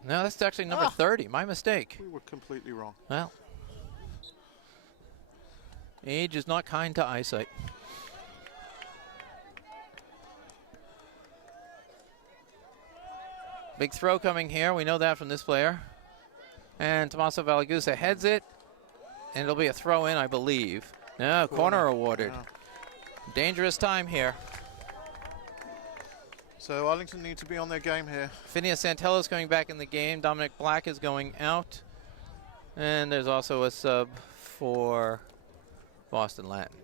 No, that's actually number 30. My mistake. We were completely wrong. Well, age is not kind to eyesight. Big throw coming here. We know that from this player. And Tommaso Valagusa heads it. And it'll be a throw in, I believe. No, corner awarded. Yeah. Dangerous time here. So Arlington need to be on their game here. Phineas Santello is coming back in the game. Dominic Black is going out. And there's also a sub for Boston Latin.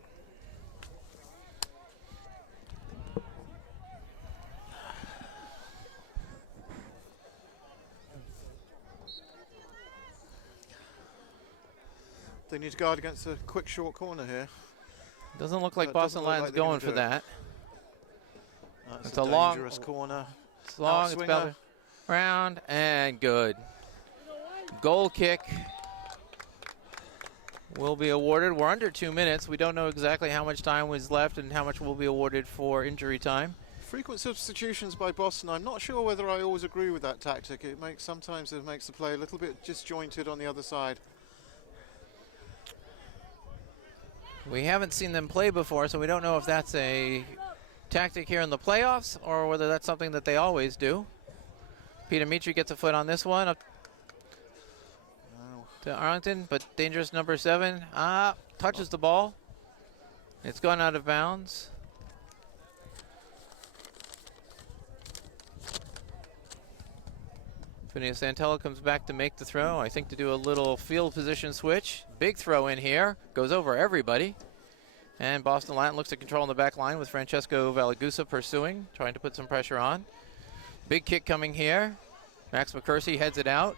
They need to guard against a quick short corner here. Doesn't look like That Boston doesn't look Latin's like they're going gonna for do it. that. It's It's a a long- dangerous corner. It's long, it's Outswinger. belly round, and good. Goal kick will be awarded. We're under 2 minutes. We don't know exactly how much time was left and how much will be awarded for injury time. Frequent substitutions by Boston. I'm not sure whether I always agree with that tactic. Sometimes it makes the play a little bit disjointed on the other side. We haven't seen them play before, so we don't know if that's a tactic here in the playoffs or whether that's something that they always do. Peter Mitri gets a foot on this one up to Arlington, but dangerous number 7. Touches the ball. It's gone out of bounds. Phineas Santello comes back to make the throw, I think to do a little field position switch. Big throw in here, goes over everybody. And Boston Latin looks to control in the back line with Francesco Valagusa pursuing, trying to put some pressure on. Big kick coming here. Max McCursey heads it out.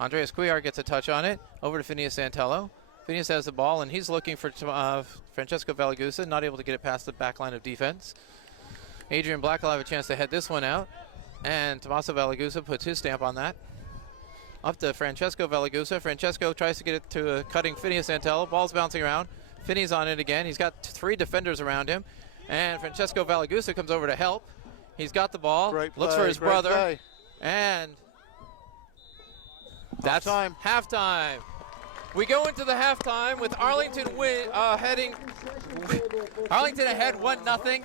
Andreas Cuellar gets a touch on it. Over to Phineas Santello. Phineas has the ball, and he's looking for Francesco Valagusa, not able to get it past the back line of defense. Adrian Black will have a chance to head this one out. And Tommaso Valagusa puts his stamp on that. Up to Francesco Valagusa. Francesco tries to get it to a cutting Phineas Santello. Ball's bouncing around. Finney's on it again. He's got 3 defenders around him. And Francesco Valagusa comes over to help. He's got the ball. Great play, looks for his great brother. play. And that's Halftime. halftime. We go into the halftime with Arlington Arlington ahead 1-0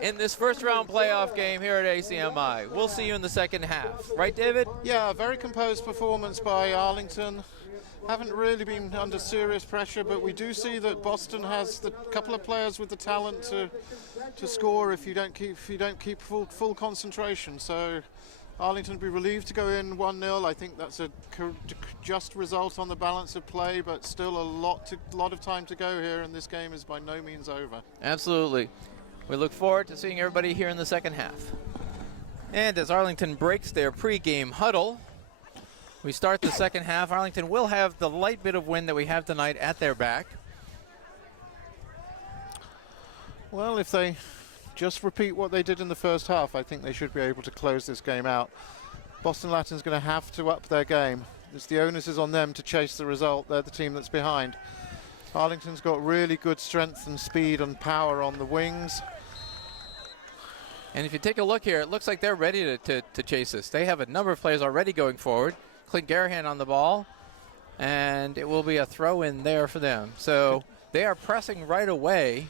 in this first round playoff game here at ACMI. We'll see you in the second half. Right, David? Yeah, a very composed performance by Arlington. Haven't really been under serious pressure, but we do see that Boston has the couple of players with the talent to score if you don't keep full concentration. So Arlington will be relieved to go in 1-0. I think that's a just result on the balance of play, but still a lot of time to go here, and this game is by no means over. Absolutely. We look forward to seeing everybody here in the second half. And as Arlington breaks their pregame huddle, we start the second half. Arlington will have the light bit of wind that we have tonight at their back. Well, if they just repeat what they did in the first half, I think they should be able to close this game out. Boston Latin's going to have to up their game. The onus is on them to chase the result. They're the team that's behind. Arlington's got really good strength and speed and power on the wings. And if you take a look here, it looks like they're ready to chase this. They have a number of players already going forward. Clint Garahan on the ball, and it will be a throw in there for them. So they are pressing right away.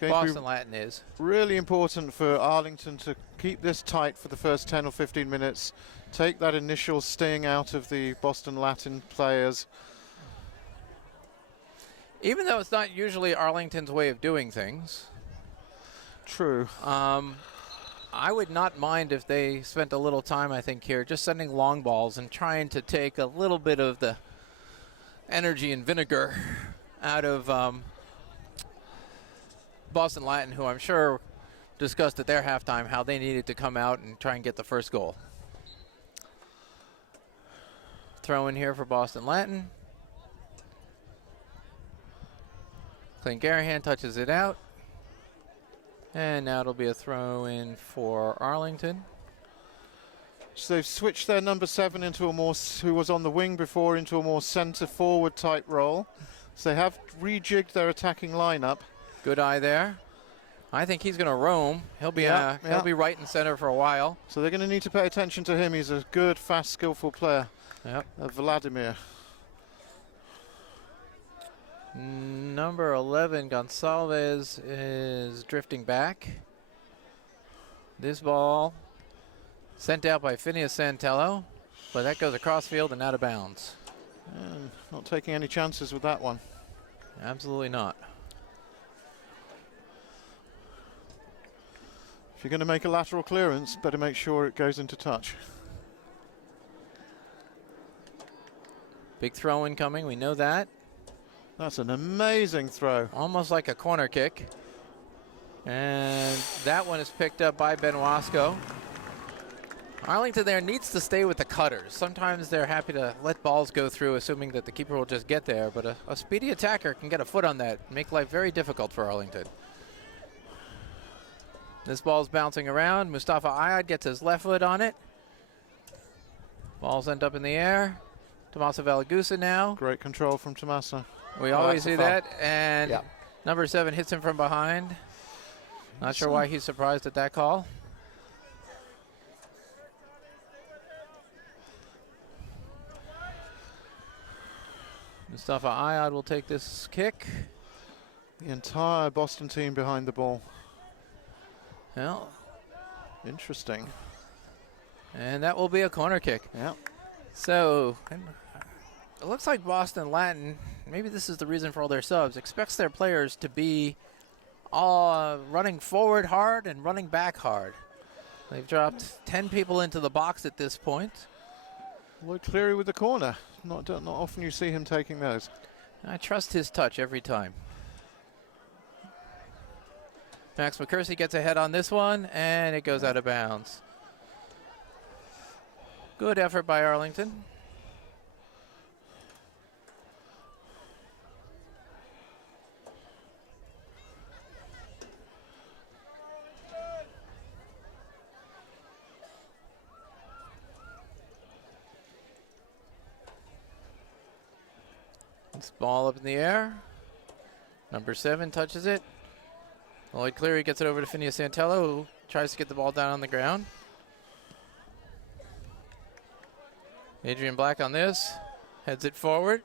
Boston Latin is. Really important for Arlington to keep this tight for the first 10 or 15 minutes. Take that initial sting out of the Boston Latin players. even though it's not usually Arlington's way of doing things, True. I would not mind if they spent a little time, I think, here just sending long balls and trying to take a little bit of the energy and vinegar out of Boston Latin, who I'm sure discussed at their halftime how they needed to come out and try and get the first goal. Throw in here for Boston Latin. Clint Garahan touches it out. And now it'll be a throw in for Arlington. So they've switched their number 7 into a more, who was on the wing before, into a more centre forward type role. So they have rejigged their attacking lineup. Good eye there. I think he's going to roam. He'll be he'll be right and center for a while. So they're going to need to pay attention to him. He's a good, fast, skillful player. Yep. Vladimir. Number 11, Gonsalves, is drifting back. This ball sent out by Phineas Santello, but that goes across field and out of bounds. And not taking any chances with that one. Absolutely not. If you're going to make a lateral clearance, better make sure it goes into touch. Big throw incoming, we know that. That's an amazing throw. Almost like a corner kick. And that one is picked up by Ben Wasco. Arlington there needs to stay with the cutters. Sometimes they're happy to let balls go through, assuming that the keeper will just get there. But a speedy attacker can get a foot on that, make life very difficult for Arlington. This ball's bouncing around. Mustafa Ayad gets his left foot on it. Balls end up in the air. Tomasa Valagusa now. Great control from Tomasa. We always see that. And number 7 hits him from behind. Not sure why he's surprised at that call. Mustafa Ayad will take this kick. The entire Boston team behind the ball. Well, interesting. And that will be a corner kick. Yeah. So it looks like Boston Latin, maybe this is the reason for all their subs, expects their players to be running forward hard and running back hard. They've dropped 10 people into the box at this point. Lloyd Cleary with the corner. Not often you see him taking those. I trust his touch every time. Max McCursey gets ahead on this one, and it goes out of bounds. Good effort by Arlington. This ball up in the air. Number 7 touches it. Lloyd Cleary gets it over to Phineas Santello, who tries to get the ball down on the ground. Adrian Black on this. Heads it forward.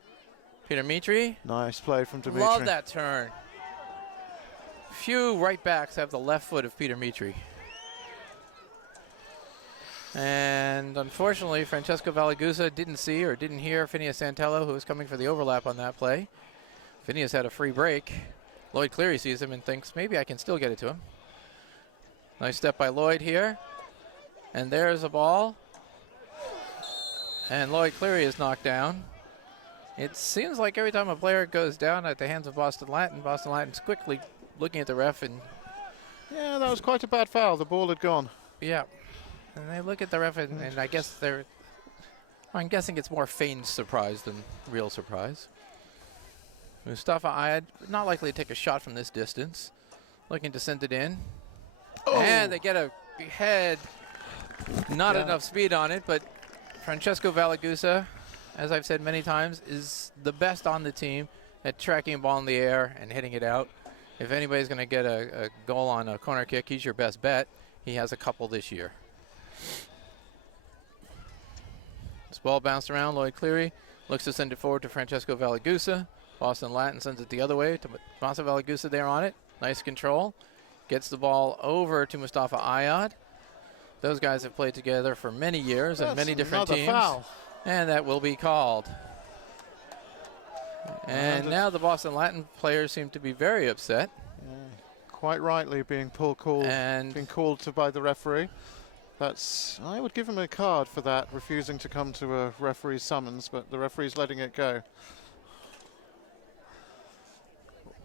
Peter Mitri. Nice play from Dimitri. Love that turn. Few right backs have the left foot of Peter Mitri. And unfortunately, Francesco Valagusa didn't see or didn't hear Phineas Santello, who was coming for the overlap on that play. Phineas had a free break. Lloyd Cleary sees him and thinks, maybe I can still get it to him. Nice step by Lloyd here. And there's a ball. And Lloyd Cleary is knocked down. It seems like every time a player goes down at the hands of Boston Latin's quickly looking at the ref and... Yeah, that was quite a bad foul. The ball had gone. Yeah. And they look at the ref and I guess I'm guessing it's more feigned surprise than real surprise. Mustafa Ayad, not likely to take a shot from this distance. Looking to send it in. Oh. And they get a head. Not enough speed on it, but Francesco Valagusa, as I've said many times, is the best on the team at tracking a ball in the air and hitting it out. If anybody's going to get a goal on a corner kick, he's your best bet. He has a couple this year. This ball bounced around. Lloyd Cleary looks to send it forward to Francesco Valagusa. Boston Latin sends it the other way to Mustafa Valagusa there on it. Nice control. Gets the ball over to Mustafa Ayad. Those guys have played together for many years and many different teams. Foul. And that will be called. And now the Boston Latin players seem to be very upset. Yeah, quite rightly being called to by the referee. I would give him a card for that, refusing to come to a referee's summons, but the referee's letting it go.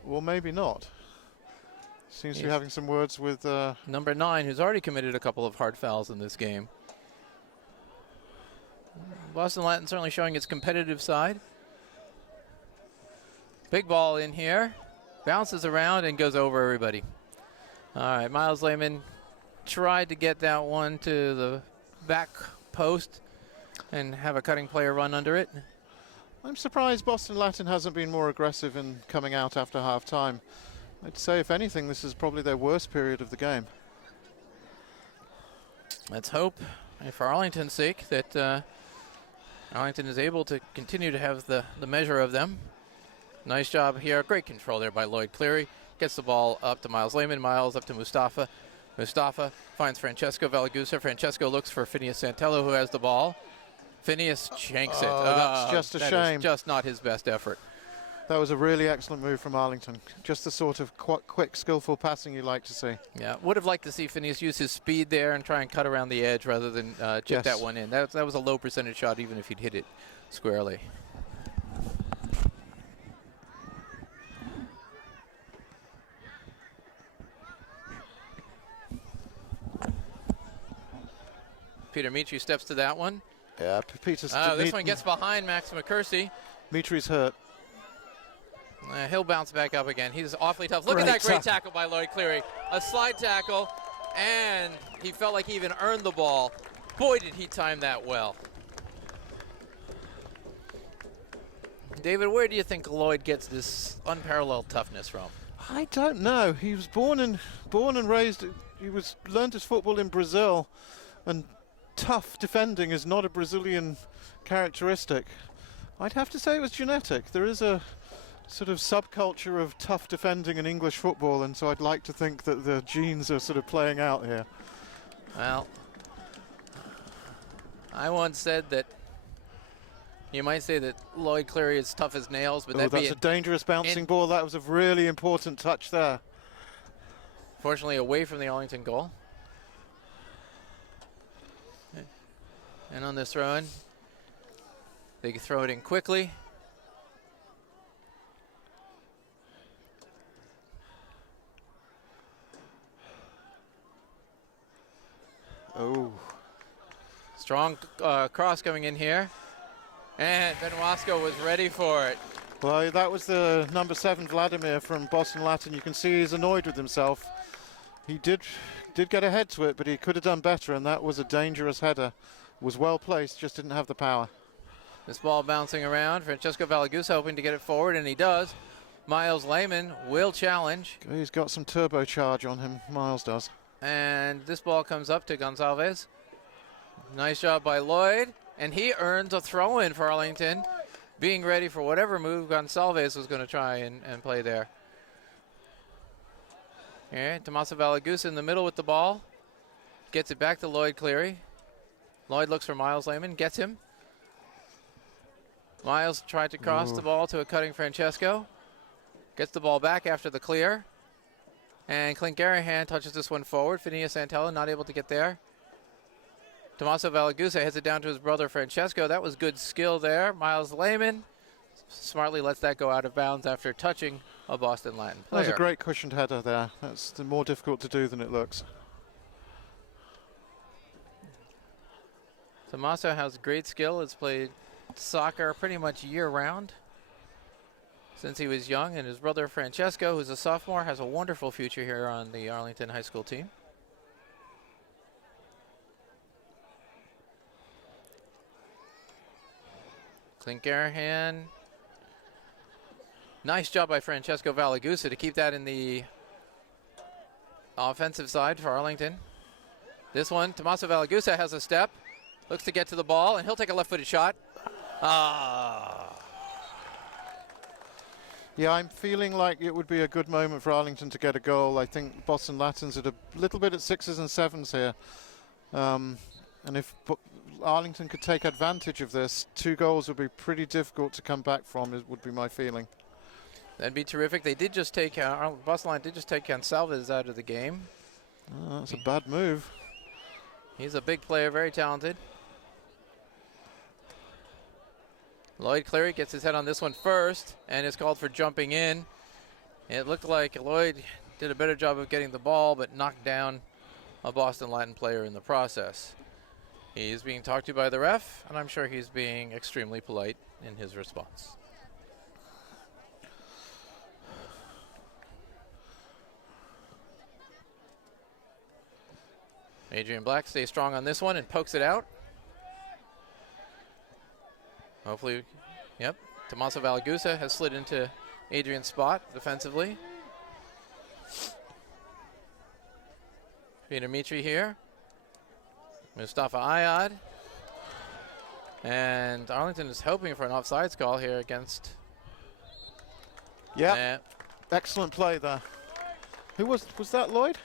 Or maybe not. Seems to be having some words with number 9, who's already committed a couple of hard fouls in this game. Boston Latin certainly showing its competitive side. Big ball in here, bounces around and goes over everybody. All right, Miles Lehman tried to get that one to the back post and have a cutting player run under it. I'm surprised Boston Latin hasn't been more aggressive in coming out after half time. I'd say, if anything, this is probably their worst period of the game. Let's hope, for Arlington's sake, that Arlington is able to continue to have the measure of them. Nice job here. Great control there by Lloyd Cleary. Gets the ball up to Miles Lehman. Miles up to Mustafa. Mustafa finds Francesco Valagusa. Francesco looks for Phineas Santello, who has the ball. Phineas shanks it. That's just a shame. That is just not his best effort. That was a really excellent move from Arlington. Just the sort of quick, skillful passing you like to see. Yeah, would have liked to see Phineas use his speed there and try and cut around the edge rather than chip that one in. That was a low percentage shot, even if he'd hit it squarely. Peter Mitri steps to that one. Yeah, Peter's. This one gets behind Max McCursey. Mitri's hurt. He'll bounce back up again. He's awfully tough. Look at that great tackle by Lloyd Cleary. A slide tackle, and he felt like he even earned the ball. Boy, did he time that well. David, where do you think Lloyd gets this unparalleled toughness from? I don't know. He was born and raised. He learned his football in Brazil, and tough defending is not a Brazilian characteristic. I'd have to say it was genetic. There is a sort of subculture of tough defending in English football, and so I'd like to think that the genes are sort of playing out here. Well, I once said that you might say that Lloyd Cleary is tough as nails, but that's a dangerous bouncing ball. That was a really important touch there. Fortunately, away from the Arlington goal. And on this throw-in, they can throw it in quickly. Oh. Strong cross coming in here. And Benoisco was ready for it. Well, that was the number 7, Vladimir, from Boston Latin. You can see he's annoyed with himself. He did get a head to it, but he could have done better, and that was a dangerous header. Was well placed, just didn't have the power. This ball bouncing around. Francesco Valagusa hoping to get it forward, and he does. Miles Lehman will challenge. He's got some turbocharge on him, Miles does. And this ball comes up to Gonsalves. Nice job by Lloyd, and he earns a throw-in for Arlington, being ready for whatever move Gonsalves was going to try and play there. Here, Tommaso Valagusa in the middle with the ball. Gets it back to Lloyd Cleary. Lloyd looks for Miles Lehman, gets him. Miles tried to cross the ball to a cutting Francesco. Gets the ball back after the clear. And Clint Garahan touches this one forward. Phineas Santello not able to get there. Tommaso Valagusa heads it down to his brother Francesco. That was good skill there. Miles Lehman smartly lets that go out of bounds after touching a Boston Latin player. That was a great cushioned header there. That's more difficult to do than it looks. Tommaso has great skill. Has played soccer pretty much year-round since he was young, and his brother Francesco, who's a sophomore, has a wonderful future here on the Arlington High School team. Clint Garahan. Nice job by Francesco Valagusa to keep that in the offensive side for Arlington. This one, Tommaso Valagusa has a step. Looks to get to the ball, and he'll take a left-footed shot. Yeah, I'm feeling like it would be a good moment for Arlington to get a goal. I think Boston Latin's at a little bit at 6s and 7s here. And if Arlington could take advantage of this, 2 goals would be pretty difficult to come back from, it would be my feeling. That'd be terrific. They did just take, Boston Line did just take Gonsalves out of the game. That's a bad move. He's a big player, very talented. Lloyd Cleary gets his head on this one first and is called for jumping in. It looked like Lloyd did a better job of getting the ball, but knocked down a Boston Latin player in the process. He's being talked to by the ref, and I'm sure he's being extremely polite in his response. Adrian Black stays strong on this one and pokes it out. Hopefully, yep, Tommaso Valagusa has slid into Adrian's spot defensively. Peter Mitri here. Mustafa Ayad. And Arlington is hoping for an offsides call here against. Yeah, excellent play there. Who was that, Lloyd?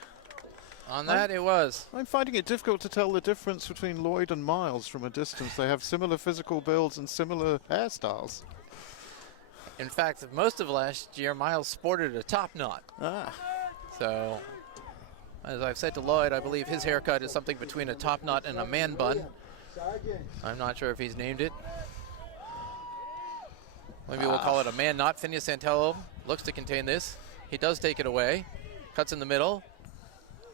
On that, it was. I'm finding it difficult to tell the difference between Lloyd and Miles from a distance. They have similar physical builds and similar hairstyles. In fact, most of last year, Miles sported a top knot. So, as I've said to Lloyd, I believe his haircut is something between a top knot and a man bun. I'm not sure if he's named it. Maybe we'll call it a man knot. Phineas Santello looks to contain this. He does take it away. Cuts in the middle.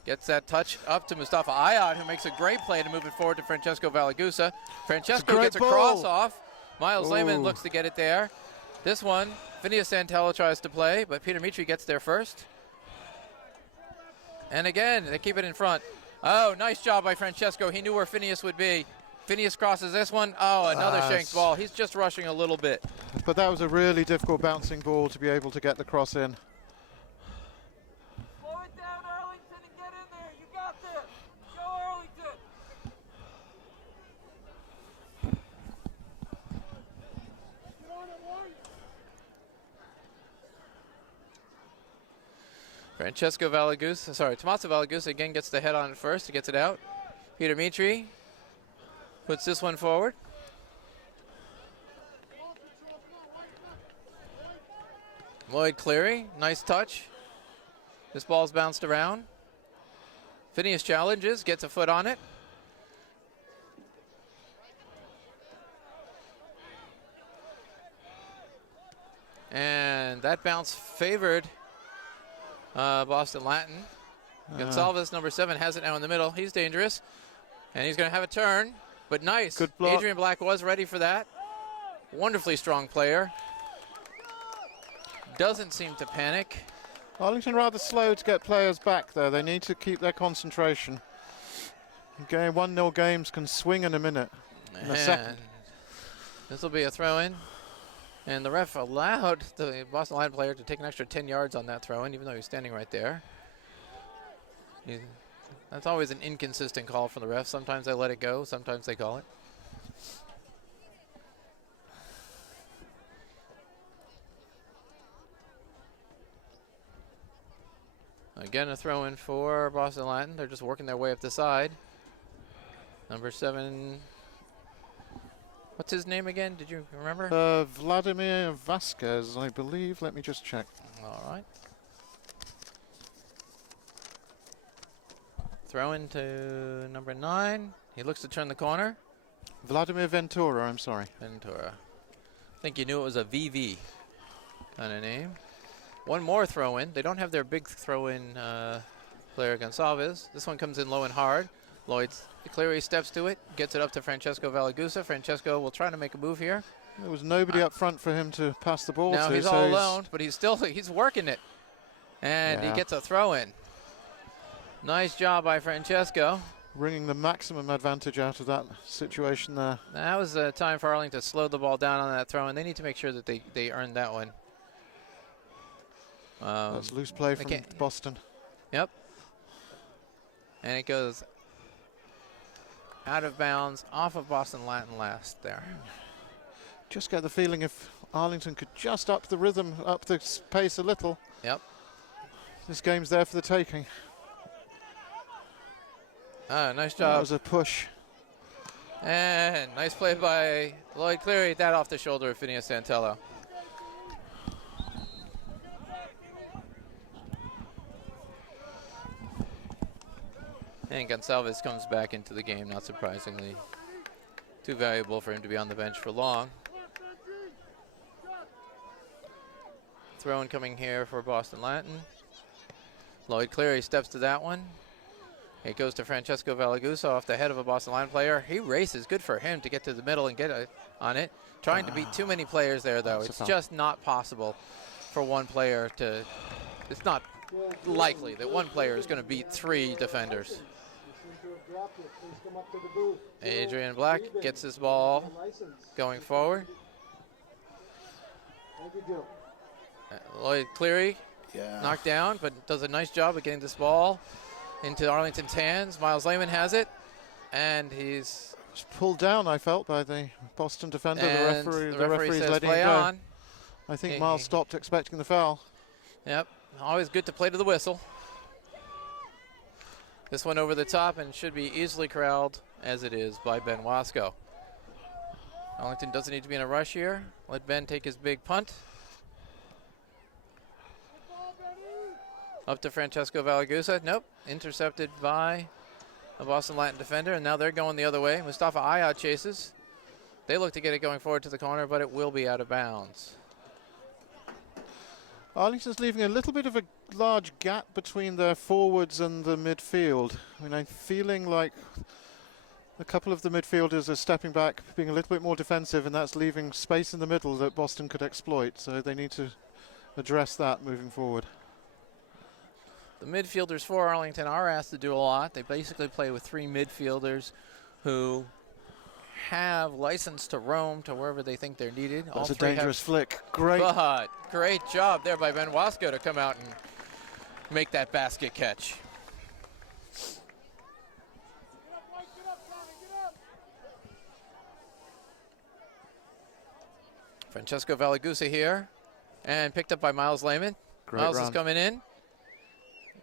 Gets that touch up to Mustafa Ayad, who makes a great play to move it forward to Francesco Valagusa. Francesco gets a cross off. Miles Lehman looks to get it there. This one, Phineas Santello tries to play, but Peter Mitri gets there first. And again, they keep it in front. Oh, nice job by Francesco. He knew where Phineas would be. Phineas crosses this one. Oh, another shanked ball. He's just rushing a little bit. But that was a really difficult bouncing ball to be able to get the cross in. Slow it down, Arlington, and get in there. You got this. Go, Arlington. Francesco Valagusa, sorry, Tommaso Valagusa again gets the head on it first. He gets it out. Peter Mitri puts this one forward. Lloyd Cleary, nice touch. This ball's bounced around. Phineas challenges, gets a foot on it. And that bounce favored Boston Latin. Gonsalves, number 7, has it now in the middle. He's dangerous. And he's going to have a turn. But nice. Good block. Adrian Black was ready for that. Wonderfully strong player. Doesn't seem to panic. Arlington rather slow to get players back, though. They need to keep their concentration. 1-0 games can swing in a minute. In a second. This will be a throw-in. And the ref allowed the Boston Latin player to take an extra 10 yards on that throw-in, even though he's standing right there. That's always an inconsistent call from the ref. Sometimes they let it go, sometimes they call it. Again, a throw-in for Boston Latin. They're just working their way up the side. Number 7... What's his name again? Did you remember? Vladimir Vasquez, I believe. Let me just check. All right. Throw into number 9. He looks to turn the corner. Vladimir Ventura, I'm sorry. Ventura. I think you knew it was a VV kind of name. One more throw in. They don't have their big throw in player Gonsalves. This one comes in low and hard. Cleary steps to it, gets it up to Francesco Valagusa. Francesco will try to make a move here. There was nobody up front for him to pass the ball to. Now he's all alone, but he's working it. And he gets a throw in. Nice job by Francesco. Wringing the maximum advantage out of that situation there. That was a time for Arlington to slow the ball down on that throw, and they need to make sure that they earn that one. That's loose play from Boston. Yep. And it goes out of bounds off of Boston Latin last there. Just get the feeling if Arlington could just up the rhythm, up the pace a little. Yep. This game's there for the taking. Nice job. That was a push. And nice play by Lloyd Cleary. That off the shoulder of Phineas Santello. And Gonsalves comes back into the game, not surprisingly. Too valuable for him to be on the bench for long. Throw-in coming here for Boston Latin. Lloyd Cleary steps to that one. It goes to Francesco Valagusa off the head of a Boston Latin player. He races. Good for him to get to the middle and get on it. Trying to beat too many players there, though. It's just not possible for one player to... It's not likely that one player is going to beat 3 defenders. Adrian Black gets his ball going forward. Lloyd Cleary knocked down, but does a nice job of getting this ball into Arlington's hands. Miles Lehman has it, and he's just pulled down, I felt, by the Boston defender. The referee's says letting play it go. on. I think Miles stopped expecting the foul. Yep, always good to play to the whistle. This one over the top and should be easily corralled, as it is, by Ben Wasco. Arlington doesn't need to be in a rush here. Let Ben take his big punt. Up to Francesco Valagusa. Nope, intercepted by a Boston Latin defender, and now they're going the other way. Mustafa Ayad chases. They look to get it going forward to the corner, but it will be out of bounds. Arlington's leaving a little bit of a large gap between their forwards and the midfield. I mean, I'm feeling like a couple of the midfielders are stepping back, being a little bit more defensive, and that's leaving space in the middle that Boston could exploit. So they need to address that moving forward. The midfielders for Arlington are asked to do a lot. They basically play with 3 midfielders who have license to roam to wherever they think they're needed. That's a dangerous flick. Great. But great job there by Ben Wasco to come out and make that basket catch. Francesco Valagusa here, and picked up by Miles Lehman. Miles is coming in,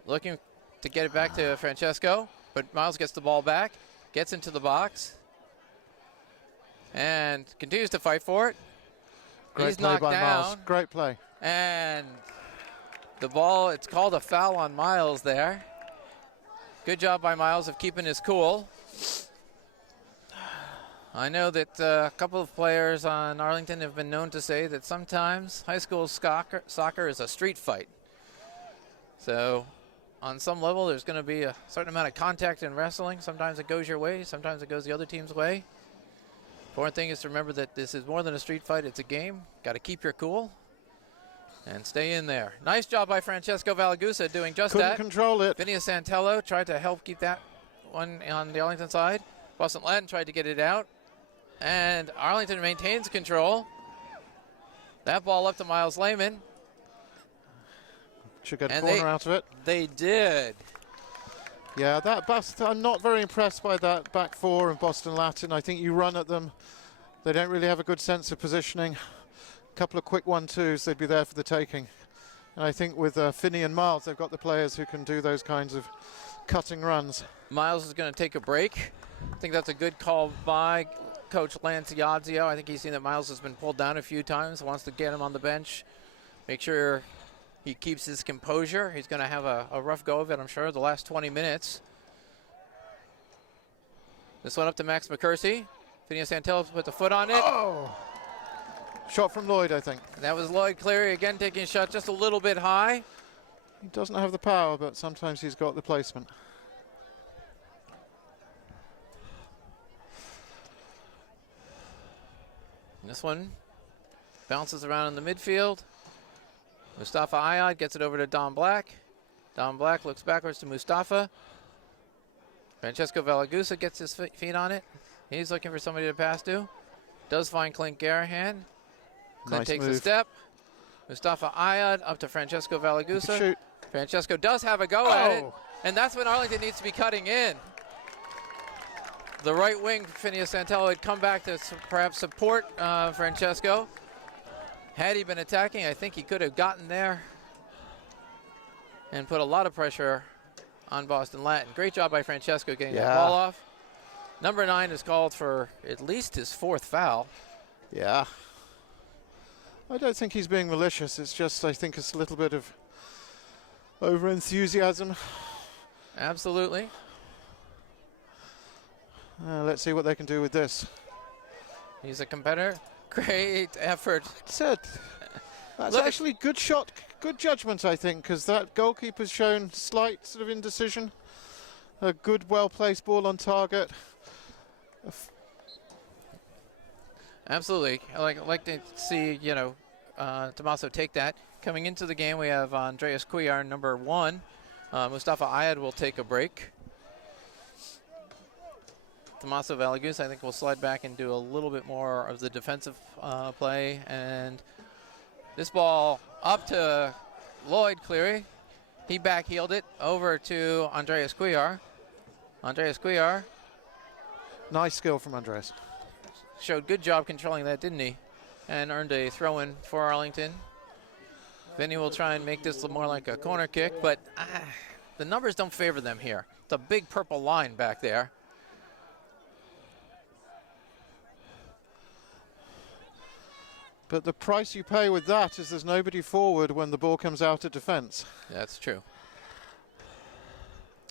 looking to get it back to Francesco, but Miles gets the ball back, gets into the box, and continues to fight for it. Great He's play knocked by down. Miles. Great play. And the ball, it's called a foul on Miles there. Good job by Miles of keeping his cool. I know that a couple of players on Arlington have been known to say that sometimes high school soccer is a street fight. So on some level, there's going to be a certain amount of contact in wrestling. Sometimes it goes your way, sometimes it goes the other team's way. Important thing is to remember that this is more than a street fight, it's a game. Got to keep your cool and stay in there. Nice job by Francesco Valagusa doing just that. Couldn't control it. Phineas Santello tried to help keep that one on the Arlington side. Boston Latin tried to get it out. And Arlington maintains control. That ball up to Miles Lehman. Should get a corner out of it. They did. Yeah, I'm not very impressed by that back 4 of Boston Latin. I think you run at them. They don't really have a good sense of positioning. A couple of quick 1-2s, they'd be there for the taking. And I think with Finney and Miles, they've got the players who can do those kinds of cutting runs. Miles is going to take a break. I think that's a good call by Coach Lance Iadzio. I think he's seen that Miles has been pulled down a few times, wants to get him on the bench, make sure he keeps his composure. He's going to have a rough go of it, I'm sure, the last 20 minutes. This one up to Max McCursey. Phineas Santello put the foot on it. Oh! Shot from Lloyd, I think. That was Lloyd Cleary again taking a shot just a little bit high. He doesn't have the power, but sometimes he's got the placement. This one bounces around in the midfield. Mustafa Ayad gets it over to Don Black. Don Black looks backwards to Mustafa. Francesco Valagusa gets his feet on it. He's looking for somebody to pass to. Does find Clint Garahan. Clint takes a step. Mustafa Ayad up to Francesco Valagusa. Shoot. Francesco does have a go at it. And that's when Arlington needs to be cutting in. The right wing, Phineas Santello, had come back to perhaps support Francesco. Had he been attacking, I think he could have gotten there and put a lot of pressure on Boston Latin. Great job by Francesco getting that ball off. Number 9 is called for at least his 4th foul. Yeah. I don't think he's being malicious. It's just, I think it's a little bit of over-enthusiasm. Absolutely. Let's see what they can do with this. He's a competitor. Great effort. That's Look actually good shot, good judgment, I think, because that goalkeeper's shown slight sort of indecision. A good, well-placed ball on target. Absolutely. I like to see, Tommaso take that. Coming into the game, we have Andreas Cuellar, number 1. Mustafa Ayad will take a break. Tommaso Valagus, I think, will slide back and do a little bit more of the defensive play. And this ball up to Lloyd Cleary. He backheeled it over to Andreas Cuellar. Andreas Cuellar. Nice skill from Andreas. Showed good job controlling that, didn't he? And earned a throw-in for Arlington. Then he will try and make this more like a corner kick, but the numbers don't favor them here. It's a big purple line back there. But the price you pay with that is there's nobody forward when the ball comes out of defense. That's true.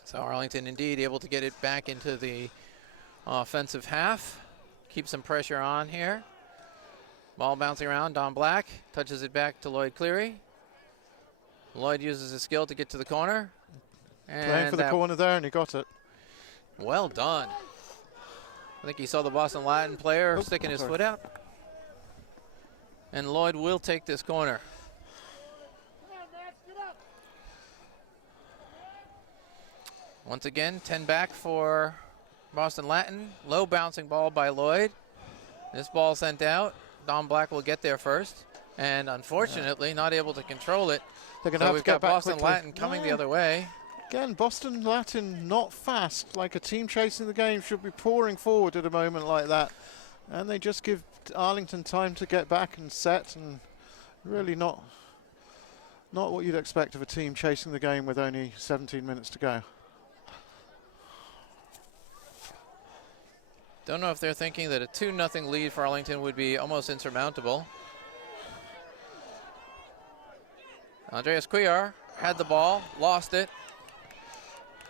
So Arlington indeed able to get it back into the offensive half. Keep some pressure on here. Ball bouncing around. Don Black touches it back to Lloyd Cleary. Lloyd uses his skill to get to the corner. And playing for the corner there, and he got it. Well done. I think he saw the Boston Latin player sticking his foot out. And Lloyd will take this corner. Once again, 10 back for Boston Latin. Low bouncing ball by Lloyd. This ball sent out. Don Black will get there first. And unfortunately, not able to control it. They're going So to have we've to get got back Boston quickly. Latin coming the other way. Again, Boston Latin not fast. Like a team chasing the game should be pouring forward at a moment like that. And they just give Arlington time to get back and set, and really not what you'd expect of a team chasing the game with only 17 minutes to go. Don't know if they're thinking that a 2-0 lead for Arlington would be almost insurmountable. Andreas Cuellar had the ball, lost it.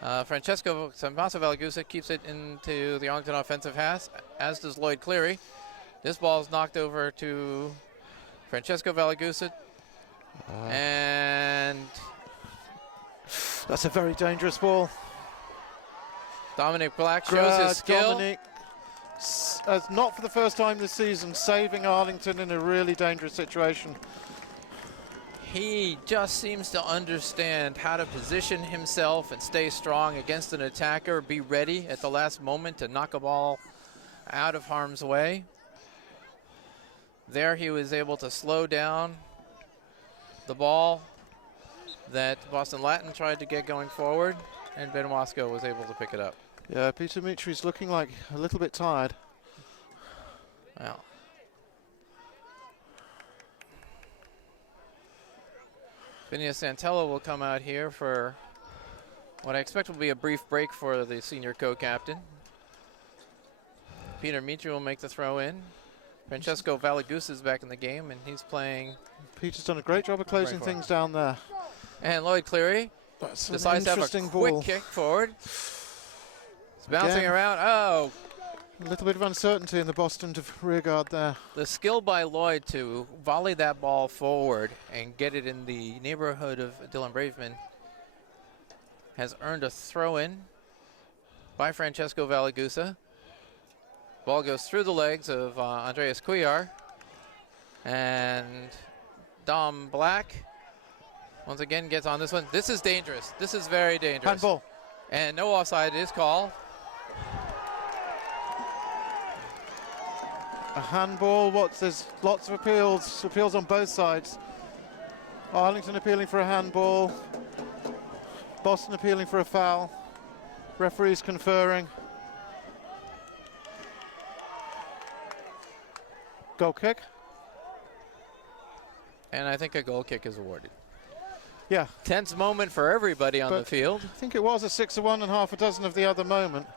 Tommaso Valagusa keeps it into the Arlington offensive half, as does Lloyd Cleary. This ball is knocked over to Francesco Valagusa. And that's a very dangerous ball. Dominic Black shows his skill. Dominic, not for the first time this season, saving Arlington in a really dangerous situation. He just seems to understand how to position himself and stay strong against an attacker, be ready at the last moment to knock a ball out of harm's way. There he was able to slow down the ball that Boston Latin tried to get going forward, and Ben Wasco was able to pick it up. Yeah, Peter Mitri's looking like a little bit tired. Well, Phineas Santello will come out here for what I expect will be a brief break for the senior co-captain. Peter Mitri will make the throw in. Francesco Valagusa is back in the game, and he's playing. Peter's done a great job of closing things down there. And Lloyd Cleary decides to have a quick kick forward. It's bouncing around. Oh. A little bit of uncertainty in the Boston rear guard there. The skill by Lloyd to volley that ball forward and get it in the neighborhood of Dylan Braveman has earned a throw-in by Francesco Valagusa. Ball goes through the legs of Andreas Cuellar. And Dom Black once again gets on this one. This is dangerous. This is very dangerous. Handball. And no offside is called. A handball. There's lots of appeals on both sides. Arlington appealing for a handball. Boston appealing for a foul. Referees conferring. Goal kick. And I think a goal kick is awarded. Yeah. Tense moment for everybody on the field. I think it was a 6-1 and half a dozen of the other moment.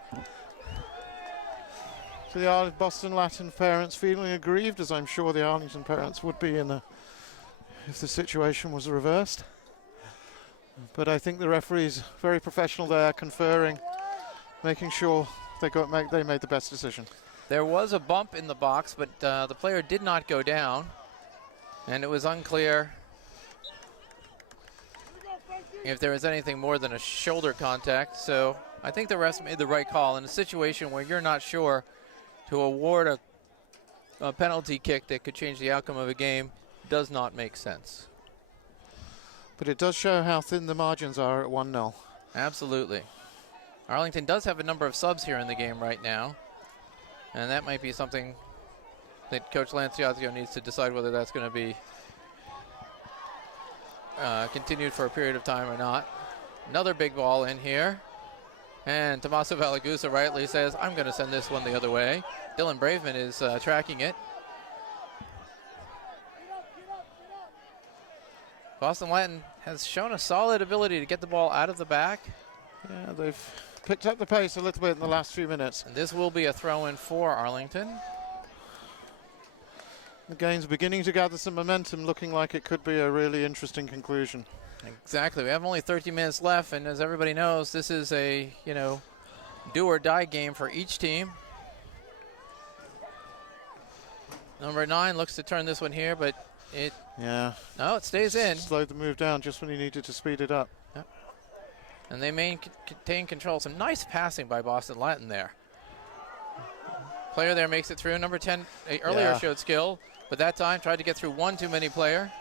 to the Boston Latin parents, feeling aggrieved, as I'm sure the Arlington parents would be if the situation was reversed. But I think the referee's very professional there, conferring, making sure they made the best decision. There was a bump in the box, but the player did not go down, and it was unclear if there was anything more than a shoulder contact. So I think the refs made the right call in a situation where you're not sure to award a penalty kick that could change the outcome of a game. Does not make sense. But it does show how thin the margins are at 1-0. Absolutely. Arlington does have a number of subs here in the game right now, and that might be something that Coach Lanciazio needs to decide whether that's going to be continued for a period of time or not. Another big ball in here, and Tommaso Valagusa rightly says, I'm going to send this one the other way. Dylan Braveman is tracking it. Boston Latin has shown a solid ability to get the ball out of the back. Yeah, they've picked up the pace a little bit in the last few minutes. And this will be a throw-in for Arlington. The game's beginning to gather some momentum, looking like it could be a really interesting conclusion. Exactly. We have only 30 minutes left, and as everybody knows, this is a, do or die game for each team. Number 9 looks to turn this one here, but it stays in. Slowed the move down just when he needed to speed it up. Yep. And they maintain control. Some nice passing by Boston Latin there. Player there makes it through. Number 10 earlier showed skill, but that time tried to get through one too many player.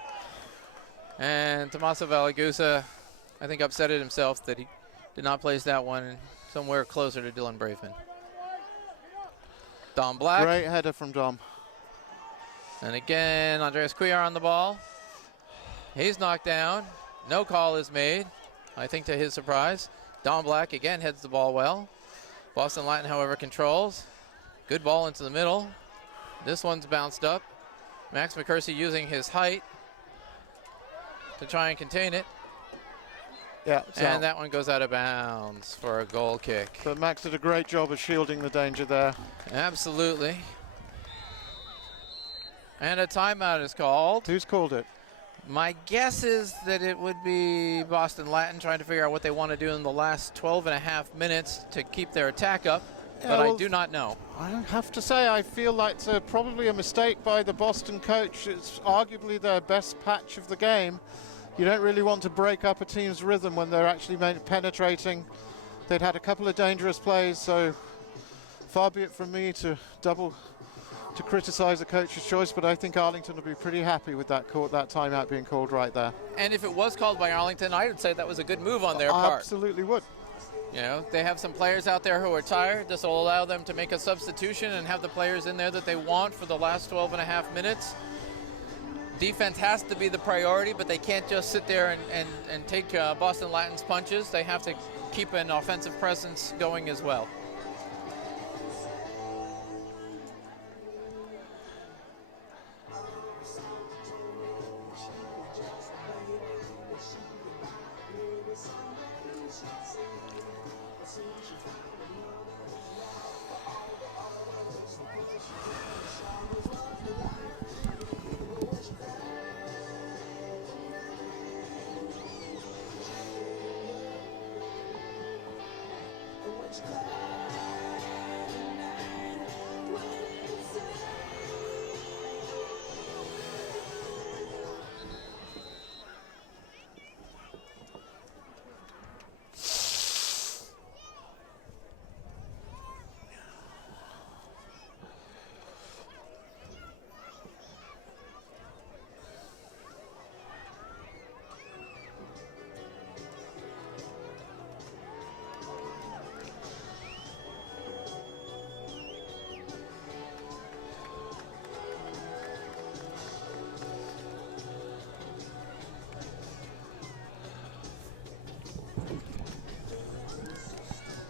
And Tommaso Valagusa, I think, upset at himself that he did not place that one somewhere closer to Dylan Braveman. Dom Black. Great header from Dom. And again, Andreas Cuellar on the ball. He's knocked down. No call is made, I think to his surprise. Dom Black again heads the ball well. Boston Latin, however, controls. Good ball into the middle. This one's bounced up. Max McCursey using his height to try and contain it. Yeah, and that one goes out of bounds for a goal kick. But Max did a great job of shielding the danger there. Absolutely. And a timeout is called. Who's called it? My guess is that it would be Boston Latin trying to figure out what they want to do in the last 12 and a half minutes to keep their attack up, but I do not know. I have to say, I feel like it's probably a mistake by the Boston coach. It's arguably their best patch of the game. You don't really want to break up a team's rhythm when they're actually penetrating. They'd had a couple of dangerous plays, so far be it from me to criticize the coach's choice, but I think Arlington will be pretty happy with that timeout being called right there. And if it was called by Arlington, I would say that was a good move on their part. Absolutely would. They have some players out there who are tired. This will allow them to make a substitution and have the players in there that they want for the last 12 and a half minutes. Defense has to be the priority, but they can't just sit there and take Boston Latin's punches. They have to keep an offensive presence going as well.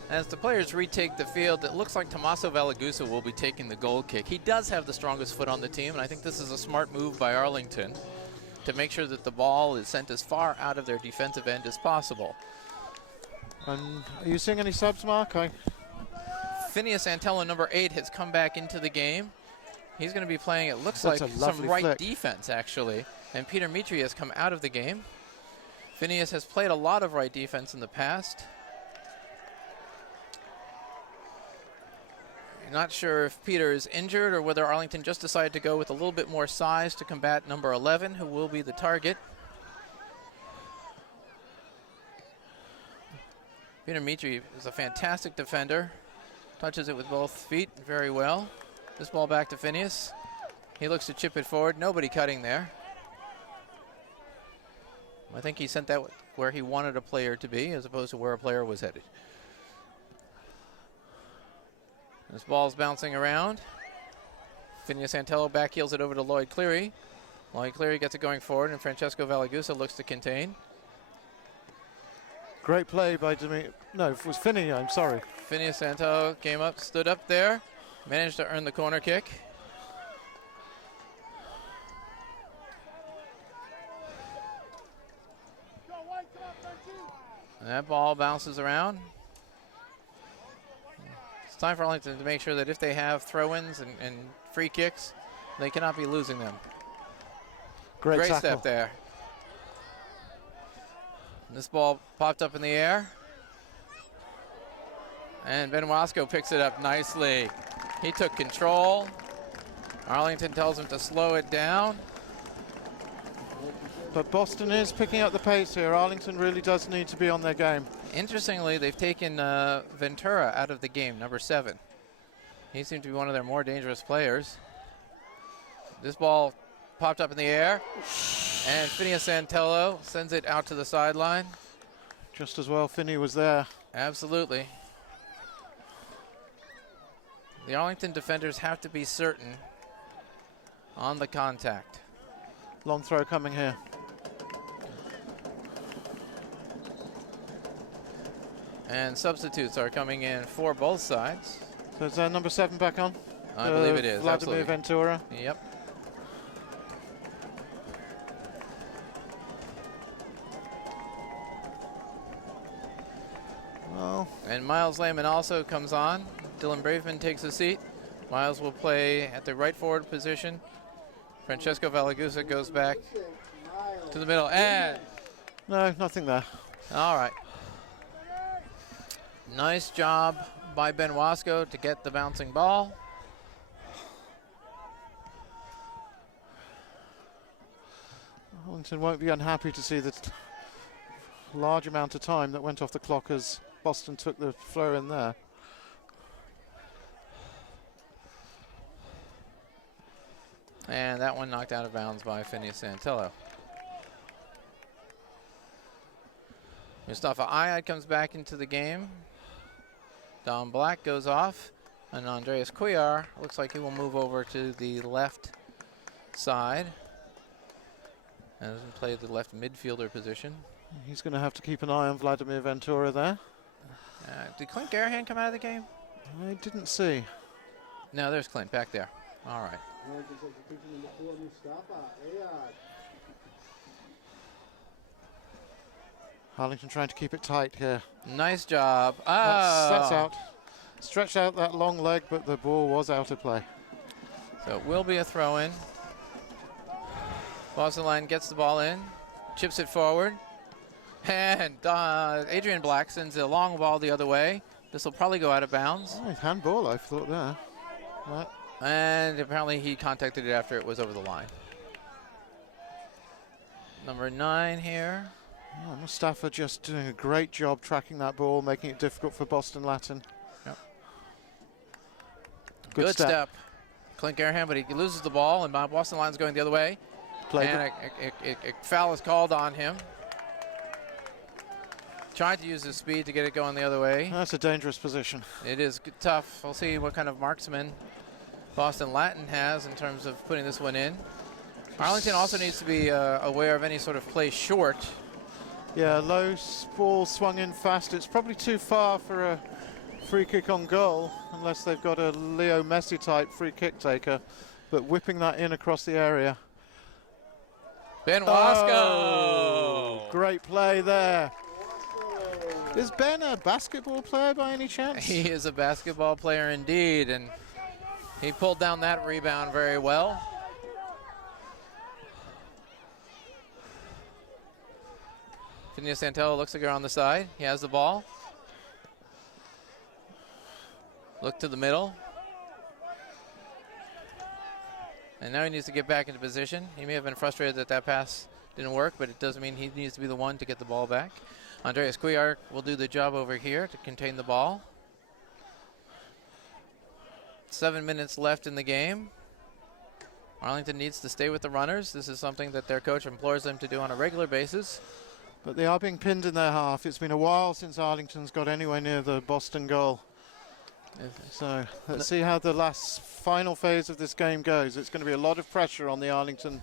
As the players retake the field, it looks like Tommaso Valagusa will be taking the goal kick. He does have the strongest foot on the team, and I think this is a smart move by Arlington to make sure that the ball is sent as far out of their defensive end as possible. Are you seeing any subs, Mark? Phineas Santello, number 8, has come back into the game. He's going to be playing, it looks That's like, a some lovely right flick. defense, actually. And Peter Mitri has come out of the game. Phineas has played a lot of right defense in the past. Not sure if Peter is injured or whether Arlington just decided to go with a little bit more size to combat number 11, who will be the target. Peter Mitri is a fantastic defender. Touches it with both feet very well. This ball back to Phineas. He looks to chip it forward. Nobody cutting there. I think he sent that where he wanted a player to be as opposed to where a player was headed. This ball's bouncing around. Phineas Santello back heels it over to Lloyd Cleary. Lloyd Cleary gets it going forward, and Francesco Valagusa looks to contain. Great play by No, it was Finney, I'm sorry. Phineas Santello came up, stood up there, managed to earn the corner kick. And that ball bounces around. It's time for Arlington to make sure that if they have throw-ins and free kicks, they cannot be losing them. Great tackle. step there. This ball popped up in the air. And Ben Wasco picks it up nicely. He took control. Arlington tells him to slow it down. But Boston is picking up the pace here. Arlington really does need to be on their game. Interestingly, they've taken Ventura out of the game, number 7. He seemed to be one of their more dangerous players. This ball popped up in the air, and Phineas Santello sends it out to the sideline. Just as well Finney was there. Absolutely. The Arlington defenders have to be certain on the contact. Long throw coming here. And substitutes are coming in for both sides. So is number 7 back on? I believe it is, Vladimir absolutely. Ventura. Yep. Well, And Miles Lehman also comes on. Dylan Braveman takes a seat. Miles will play at the right forward position. Francesco Valagusa goes back to the middle. And no, nothing there. all right. Nice job by Ben Wasco to get the bouncing ball. Arlington won't be unhappy to see the large amount of time that went off the clock as Boston took the throw in there. And that one knocked out of bounds by Phineas Santello. Mustafa Ayad comes back into the game. Don Black goes off, and Andreas Cuellar looks like he will move over to the left side and play the left midfielder position. He's going to have to keep an eye on Vladimir Ventura there. Did Clint Garahan come out of the game? I didn't see. No, there's Clint back there. All right. Arlington trying to keep it tight here. Nice job. That's out. Stretched out that long leg, but the ball was out of play. So it will be a throw-in. Boston Line gets the ball in, chips it forward, and Adrian Black sends a long ball the other way. This will probably go out of bounds. Oh, handball, I thought there. Right. And apparently he contacted it after it was over the line. Number 9 here. Oh, Mustafa just doing a great job tracking that ball, making it difficult for Boston Latin. Yep. Good step. Clint Garahan, but he loses the ball, and Boston Line's going the other way. And a foul is called on him. Tried to use his speed to get it going the other way. That's a dangerous position. It is tough. We'll see what kind of marksman Boston Latin has in terms of putting this one in. Arlington also needs to be aware of any sort of play short. Yeah, low ball swung in fast. It's probably too far for a free kick on goal, unless they've got a Leo Messi type free kick taker. But whipping that in across the area. Ben Wasco. Oh, great play there. Is Ben a basketball player by any chance? He is a basketball player indeed, and he pulled down that rebound very well. Santello looks like they're on the side. He has the ball. Look to the middle. And now he needs to get back into position. He may have been frustrated that that pass didn't work, but it doesn't mean he needs to be the one to get the ball back. Andreas Cuellar will do the job over here to contain the ball. 7 minutes left in the game. Arlington needs to stay with the runners. This is something that their coach implores them to do on a regular basis. But they are being pinned in their half. It's been a while since Arlington's got anywhere near the Boston goal. So let's see how the last final phase of this game goes. It's going to be a lot of pressure on the Arlington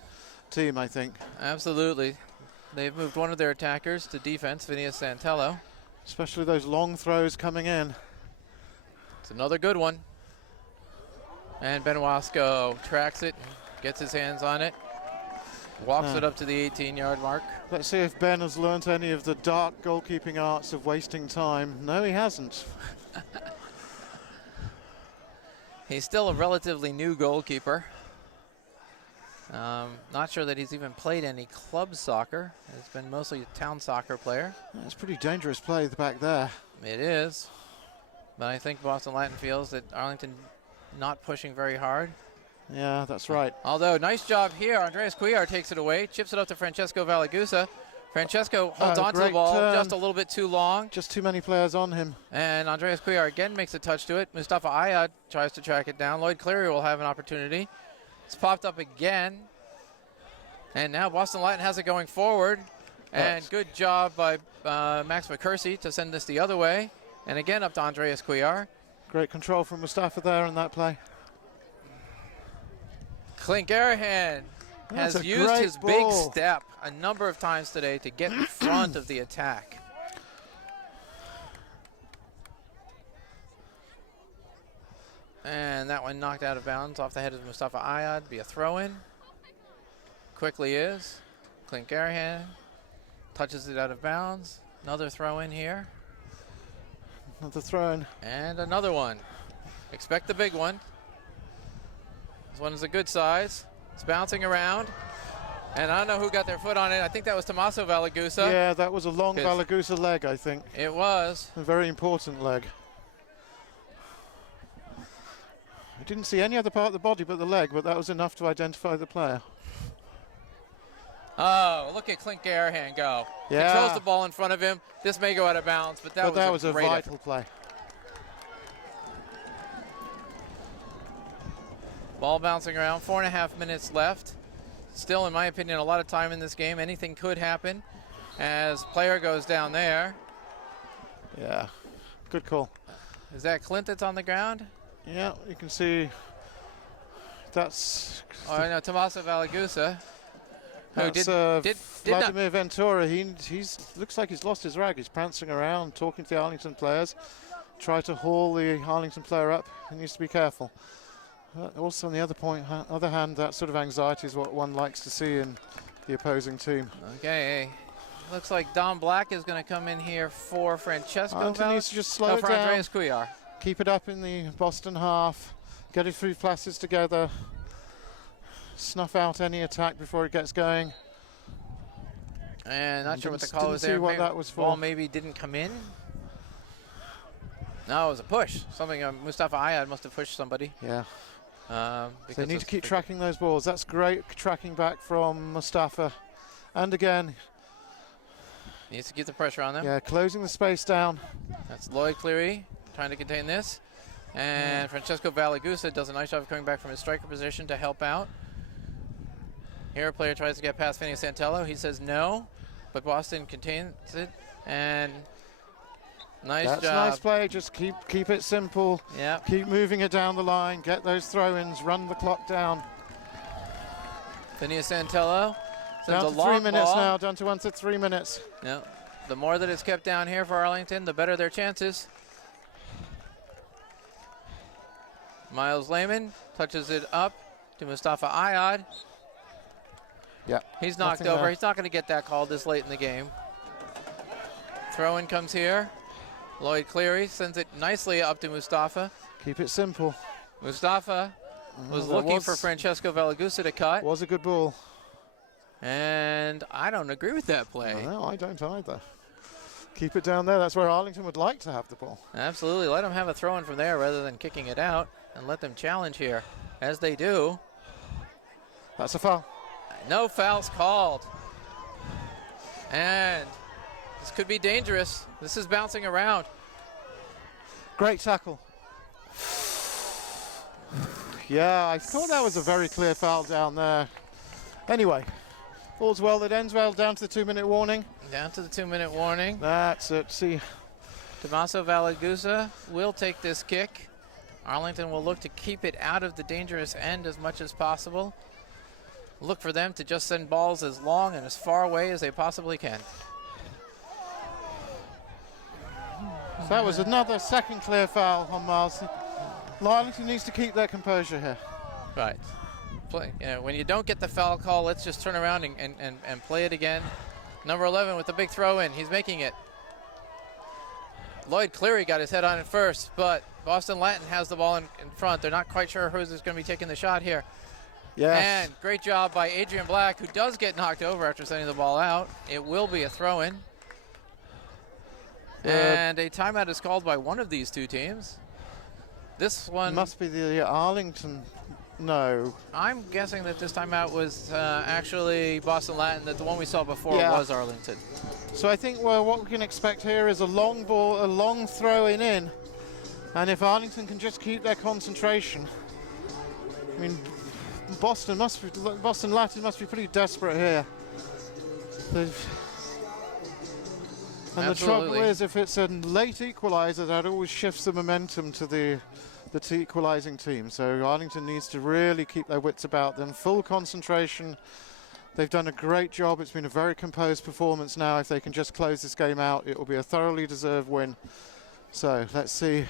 team, I think. Absolutely. They've moved one of their attackers to defense, Santello. Especially those long throws coming in. It's another good one. And Benoisco tracks it, gets his hands on it, walks it up to the 18-yard mark. Let's see if Ben has learnt any of the dark goalkeeping arts of wasting time. No, he hasn't. He's still a relatively new goalkeeper. Not sure that he's even played any club soccer. It's been mostly a town soccer player. That's pretty dangerous play back there. It is. But I think Boston Latin feels that Arlington not pushing very hard. Yeah, that's right. Although, nice job here. Andreas Cuellar takes it away, chips it up to Francesco Valagusa. Francesco holds onto the ball just a little bit too long. Just too many players on him. And Andreas Cuellar again makes a touch to it. Mustafa Ayad tries to track it down. Lloyd Cleary will have an opportunity. It's popped up again. And now Boston Latin has it going forward. And good job by Max McCursey to send this the other way. And again up to Andreas Cuellar. Great control from Mustafa there in that play. Clint Garahan has used his big step a number of times today to get in front of the attack. And that one knocked out of bounds off the head of Mustafa Ayad. Be a throw-in. Quickly is. Clint Garahan touches it out of bounds. Another throw-in here. Another throw-in. And another one. Expect the big one. This one is a good size. It's bouncing around. And I don't know who got their foot on it. I think that was Tommaso Valagusa. Yeah, that was a long Valagusa leg, I think. It was. A very important leg. I didn't see any other part of the body but the leg, but that was enough to identify the player. Oh, look at Clint Garahan go. Yeah. Controls the ball in front of him. This may go out of bounds, but that was a great vital play. Ball bouncing around, 4.5 minutes left. Still, in my opinion, a lot of time in this game. Anything could happen as player goes down there. Yeah, good call. Is that Clint that's on the ground? Yeah, you can see that's... Oh, no, Tommaso Valagusa. That's Vladimir Ventura. He's looks like he's lost his rag. He's prancing around, talking to the Arlington players. Try to haul the Arlington player up. He needs to be careful. Also, on the other hand, that sort of anxiety is what one likes to see in the opposing team. Okay, looks like Don Black is going to come in here for Francesco. Arlington needs to just slow it for down. Andreas Cuellar. Keep it up in the Boston half. Get it through passes together. Snuff out any attack before it gets going. And not sure what the call was there. Didn't see what that was for. Ball maybe didn't come in. No, it was a push. Something Mustafa Ayad must have pushed somebody. Yeah. So they need to keep tracking those balls. That's great tracking back from Mustafa. And again. Needs to keep the pressure on them. Yeah, closing the space down. That's Lloyd Cleary trying to contain this. And Francesco Valagusa does a nice job of coming back from his striker position to help out. Here a player tries to get past Santello. He says no, but Boston contains it. And That's nice play. Just keep it simple. Yeah. Keep moving it down the line. Get those throw-ins. Run the clock down. Santello. Down to 3 minutes now. Down to 1 to 3 minutes. Yeah. The more that it's kept down here for Arlington, the better their chances. Miles Lehman touches it up to Mustafa Ayad. Yeah. He's knocked over. He's not going to get that call this late in the game. Throw-in comes here. Lloyd Cleary sends it nicely up to Mustafa. Keep it simple. Mustafa was looking for Francesco Valagusa to cut. Was a good ball. And I don't agree with that play. No, I don't either. Keep it down there. That's where Arlington would like to have the ball. Absolutely. Let them have a throw-in from there rather than kicking it out, and let them challenge here. As they do. That's a foul. No fouls called. And this could be dangerous. This is bouncing around. Great tackle. Yeah, I thought that was a very clear foul down there. Anyway, all's well that ends well. Down to the 2-minute warning. Down to the 2-minute warning. That's it. See, Tommaso Valagusa will take this kick. Arlington will look to keep it out of the dangerous end as much as possible. Look for them to just send balls as long and as far away as they possibly can. so that was another second clear foul on Miles. Arlington needs to keep their composure here. Right. When you don't get the foul call, let's just turn around and play it again. Number 11 with the big throw in. He's making it. Lloyd Cleary got his head on it first, but Boston Latin has the ball in front. They're not quite sure who's going to be taking the shot here. Yes. And great job by Adrian Black, who does get knocked over after sending the ball out. It will be a throw-in. And a timeout is called by one of these two teams. This one must be the Arlington. No. I'm guessing that this timeout was actually Boston Latin, that the one we saw before was Arlington. So I think what we can expect here is a long ball, a long throw-in in. And if Arlington can just keep their concentration, I mean, Boston Latin must be pretty desperate here. And the trouble is, if it's a late equalizer, that always shifts the momentum to the equalizing team. So Arlington needs to really keep their wits about them. Full concentration. They've done a great job. It's been a very composed performance now. If they can just close this game out, it will be a thoroughly deserved win. So let's see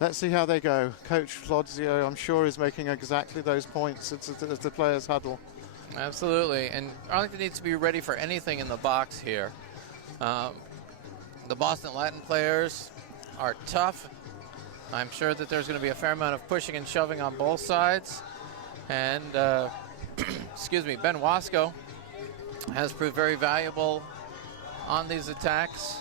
how they go. Coach Lodzio, I'm sure, is making exactly those points as the players huddle. Absolutely, and Arlington needs to be ready for anything in the box here. The Boston Latin players are tough. I'm sure that there's going to be a fair amount of pushing and shoving on both sides. And, excuse me, Ben Wasco has proved very valuable on these attacks.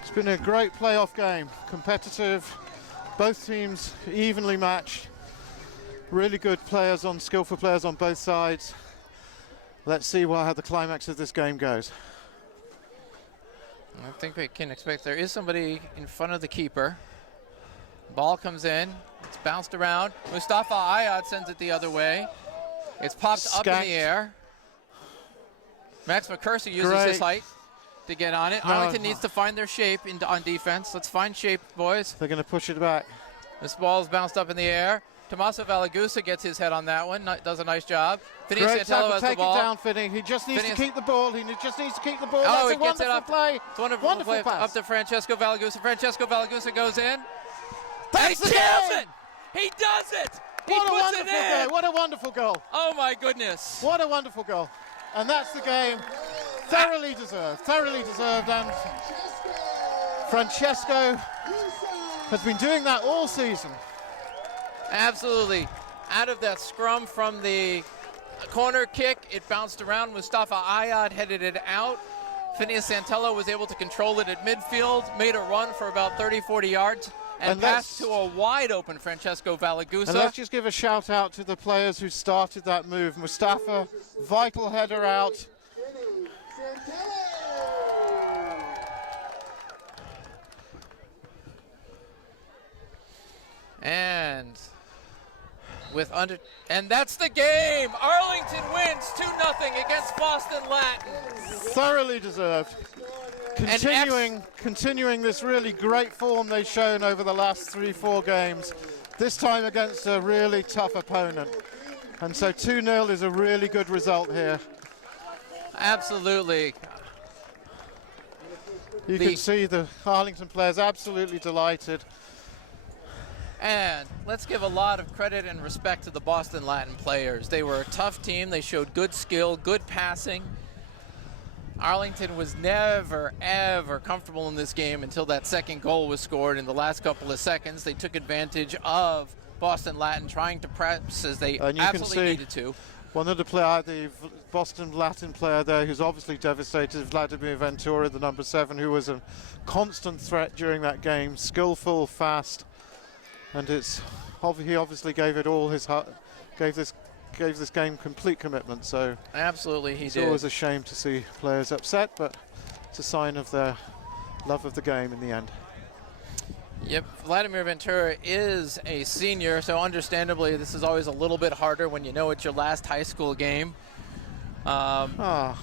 It's been a great playoff game, competitive, both teams evenly matched, really good players skillful players on both sides. Let's see how the climax of this game goes. I think we can expect there is somebody in front of the keeper. Ball comes in, it's bounced around. Mustafa Ayad sends it the other way. It's popped up in the air. Max McCursey uses his height to get on it. Arlington needs to find their shape on defense. Let's find shape, boys. They're going to push it back. This ball's bounced up in the air. Tommaso Valagusa gets his head on that one. Does a nice job. Vinny Santello has the ball. Take it down, Vinny. He just needs to keep the ball. He just needs to keep the ball. Oh, That's he gets it up. Play. It's a wonderful play. Up to Francesco Valagusa. Francesco Valagusa goes in. He kills it! He does it! He puts it in! What a wonderful goal. Oh, my goodness. What a wonderful goal. And that's the game. Thoroughly deserved. Thoroughly deserved. And Francesco has been doing that all season. Absolutely. Out of that scrum from the corner kick, it bounced around. Mustafa Ayad headed it out. Phineas Santello was able to control it at midfield, made a run for about 30, 40 yards, and passed to a wide open Francesco Valagusa. And let's just give a shout out to the players who started that move. Mustafa, vital header out. And that's the game. Arlington wins 2-0 against Boston Latin. Thoroughly deserved. Continuing this really great form they've shown over the last 3-4 games. This time against a really tough opponent. And so 2-0 is a really good result here. Absolutely. You can see the Arlington players absolutely delighted. And let's give a lot of credit and respect to the Boston Latin players. They were a tough team. They showed good skill, good passing. Arlington was never, ever comfortable in this game until that second goal was scored in the last couple of seconds. They took advantage of Boston Latin trying to press as they absolutely needed to. One of the Boston Latin player there who's obviously devastated, Vladimir Ventura, the number 7, who was a constant threat during that game, skillful, fast, and he obviously gave it all his heart, gave this game complete commitment. So absolutely he did. It's always a shame to see players upset, but it's a sign of their love of the game in the end. Yep, Vladimir Ventura is a senior, so understandably this is always a little bit harder when you know it's your last high school game. But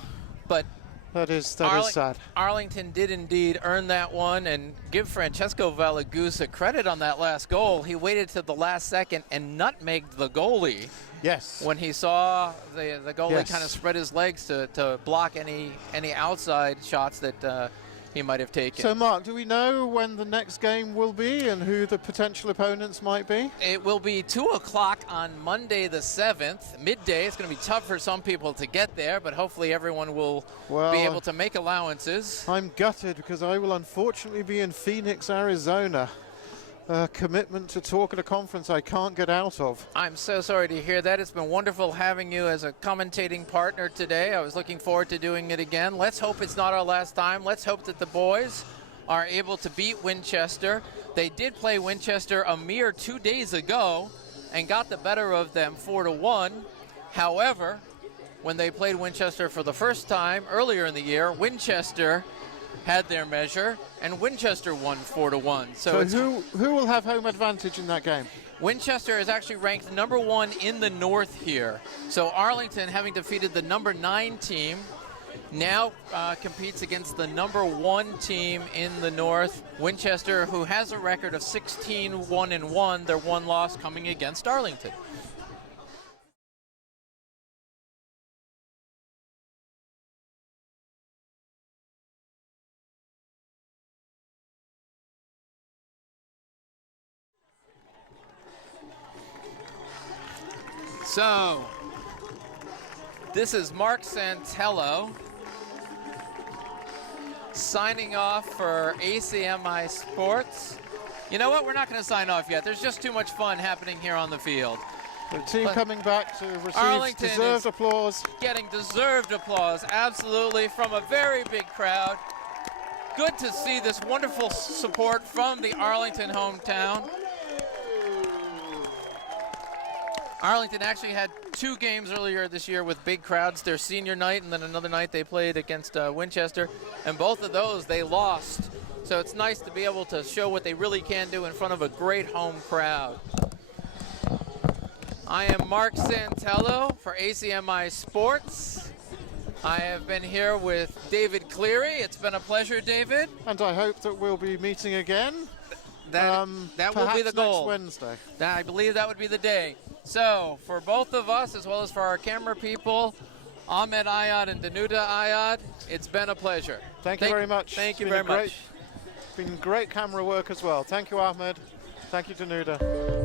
that is sad. Arlington did indeed earn that one, and give Francesco Valagusa credit on that last goal. He waited to the last second and nutmegged the goalie. Yes. When he saw the goalie Yes. kind of spread his legs to block any outside shots that he might have taken. So, Mark, do we know when the next game will be and who the potential opponents might be? It will be 2 o'clock on Monday the 7th, midday. It's going to be tough for some people to get there, but hopefully everyone will be able to make allowances. I'm gutted because I will unfortunately be in Phoenix, Arizona. A commitment to talk at a conference I can't get out of. I'm so sorry to hear that. It's been wonderful having you as a commentating partner today. I was looking forward to doing it again. Let's hope it's not our last time. Let's hope that the boys are able to beat Winchester. They did play Winchester a mere 2 days ago and got the better of them 4-1. However, when they played Winchester for the first time earlier in the year, Winchester had their measure, and Winchester won 4-1. So who will have home advantage in that game? Winchester is actually ranked number 1 in the North here. So Arlington, having defeated the number 9 team, now competes against the number 1 team in the North, Winchester, who has a record of 16-1-1. Their one loss coming against Arlington. So, this is Mark Santello signing off for ACMI Sports. You know what? We're not going to sign off yet. There's just too much fun happening here on the field. The team coming back to receive Arlington deserved applause. Getting deserved applause, absolutely, from a very big crowd. Good to see this wonderful support from the Arlington hometown. Arlington actually had 2 games earlier this year with big crowds, their senior night and then another night they played against Winchester, and both of those they lost. So it's nice to be able to show what they really can do in front of a great home crowd. I am Mark Santello for ACMI Sports. I have been here with David Cleary. It's been a pleasure, David. And I hope that we'll be meeting again. That will be the goal. Next Wednesday. I believe that would be the day. So, for both of us, as well as for our camera people, Ahmed Ayad and Danuta Ayad, it's been a pleasure. Thank you very much. Thank you very much. It's been great camera work as well. Thank you, Ahmed. Thank you, Danuta.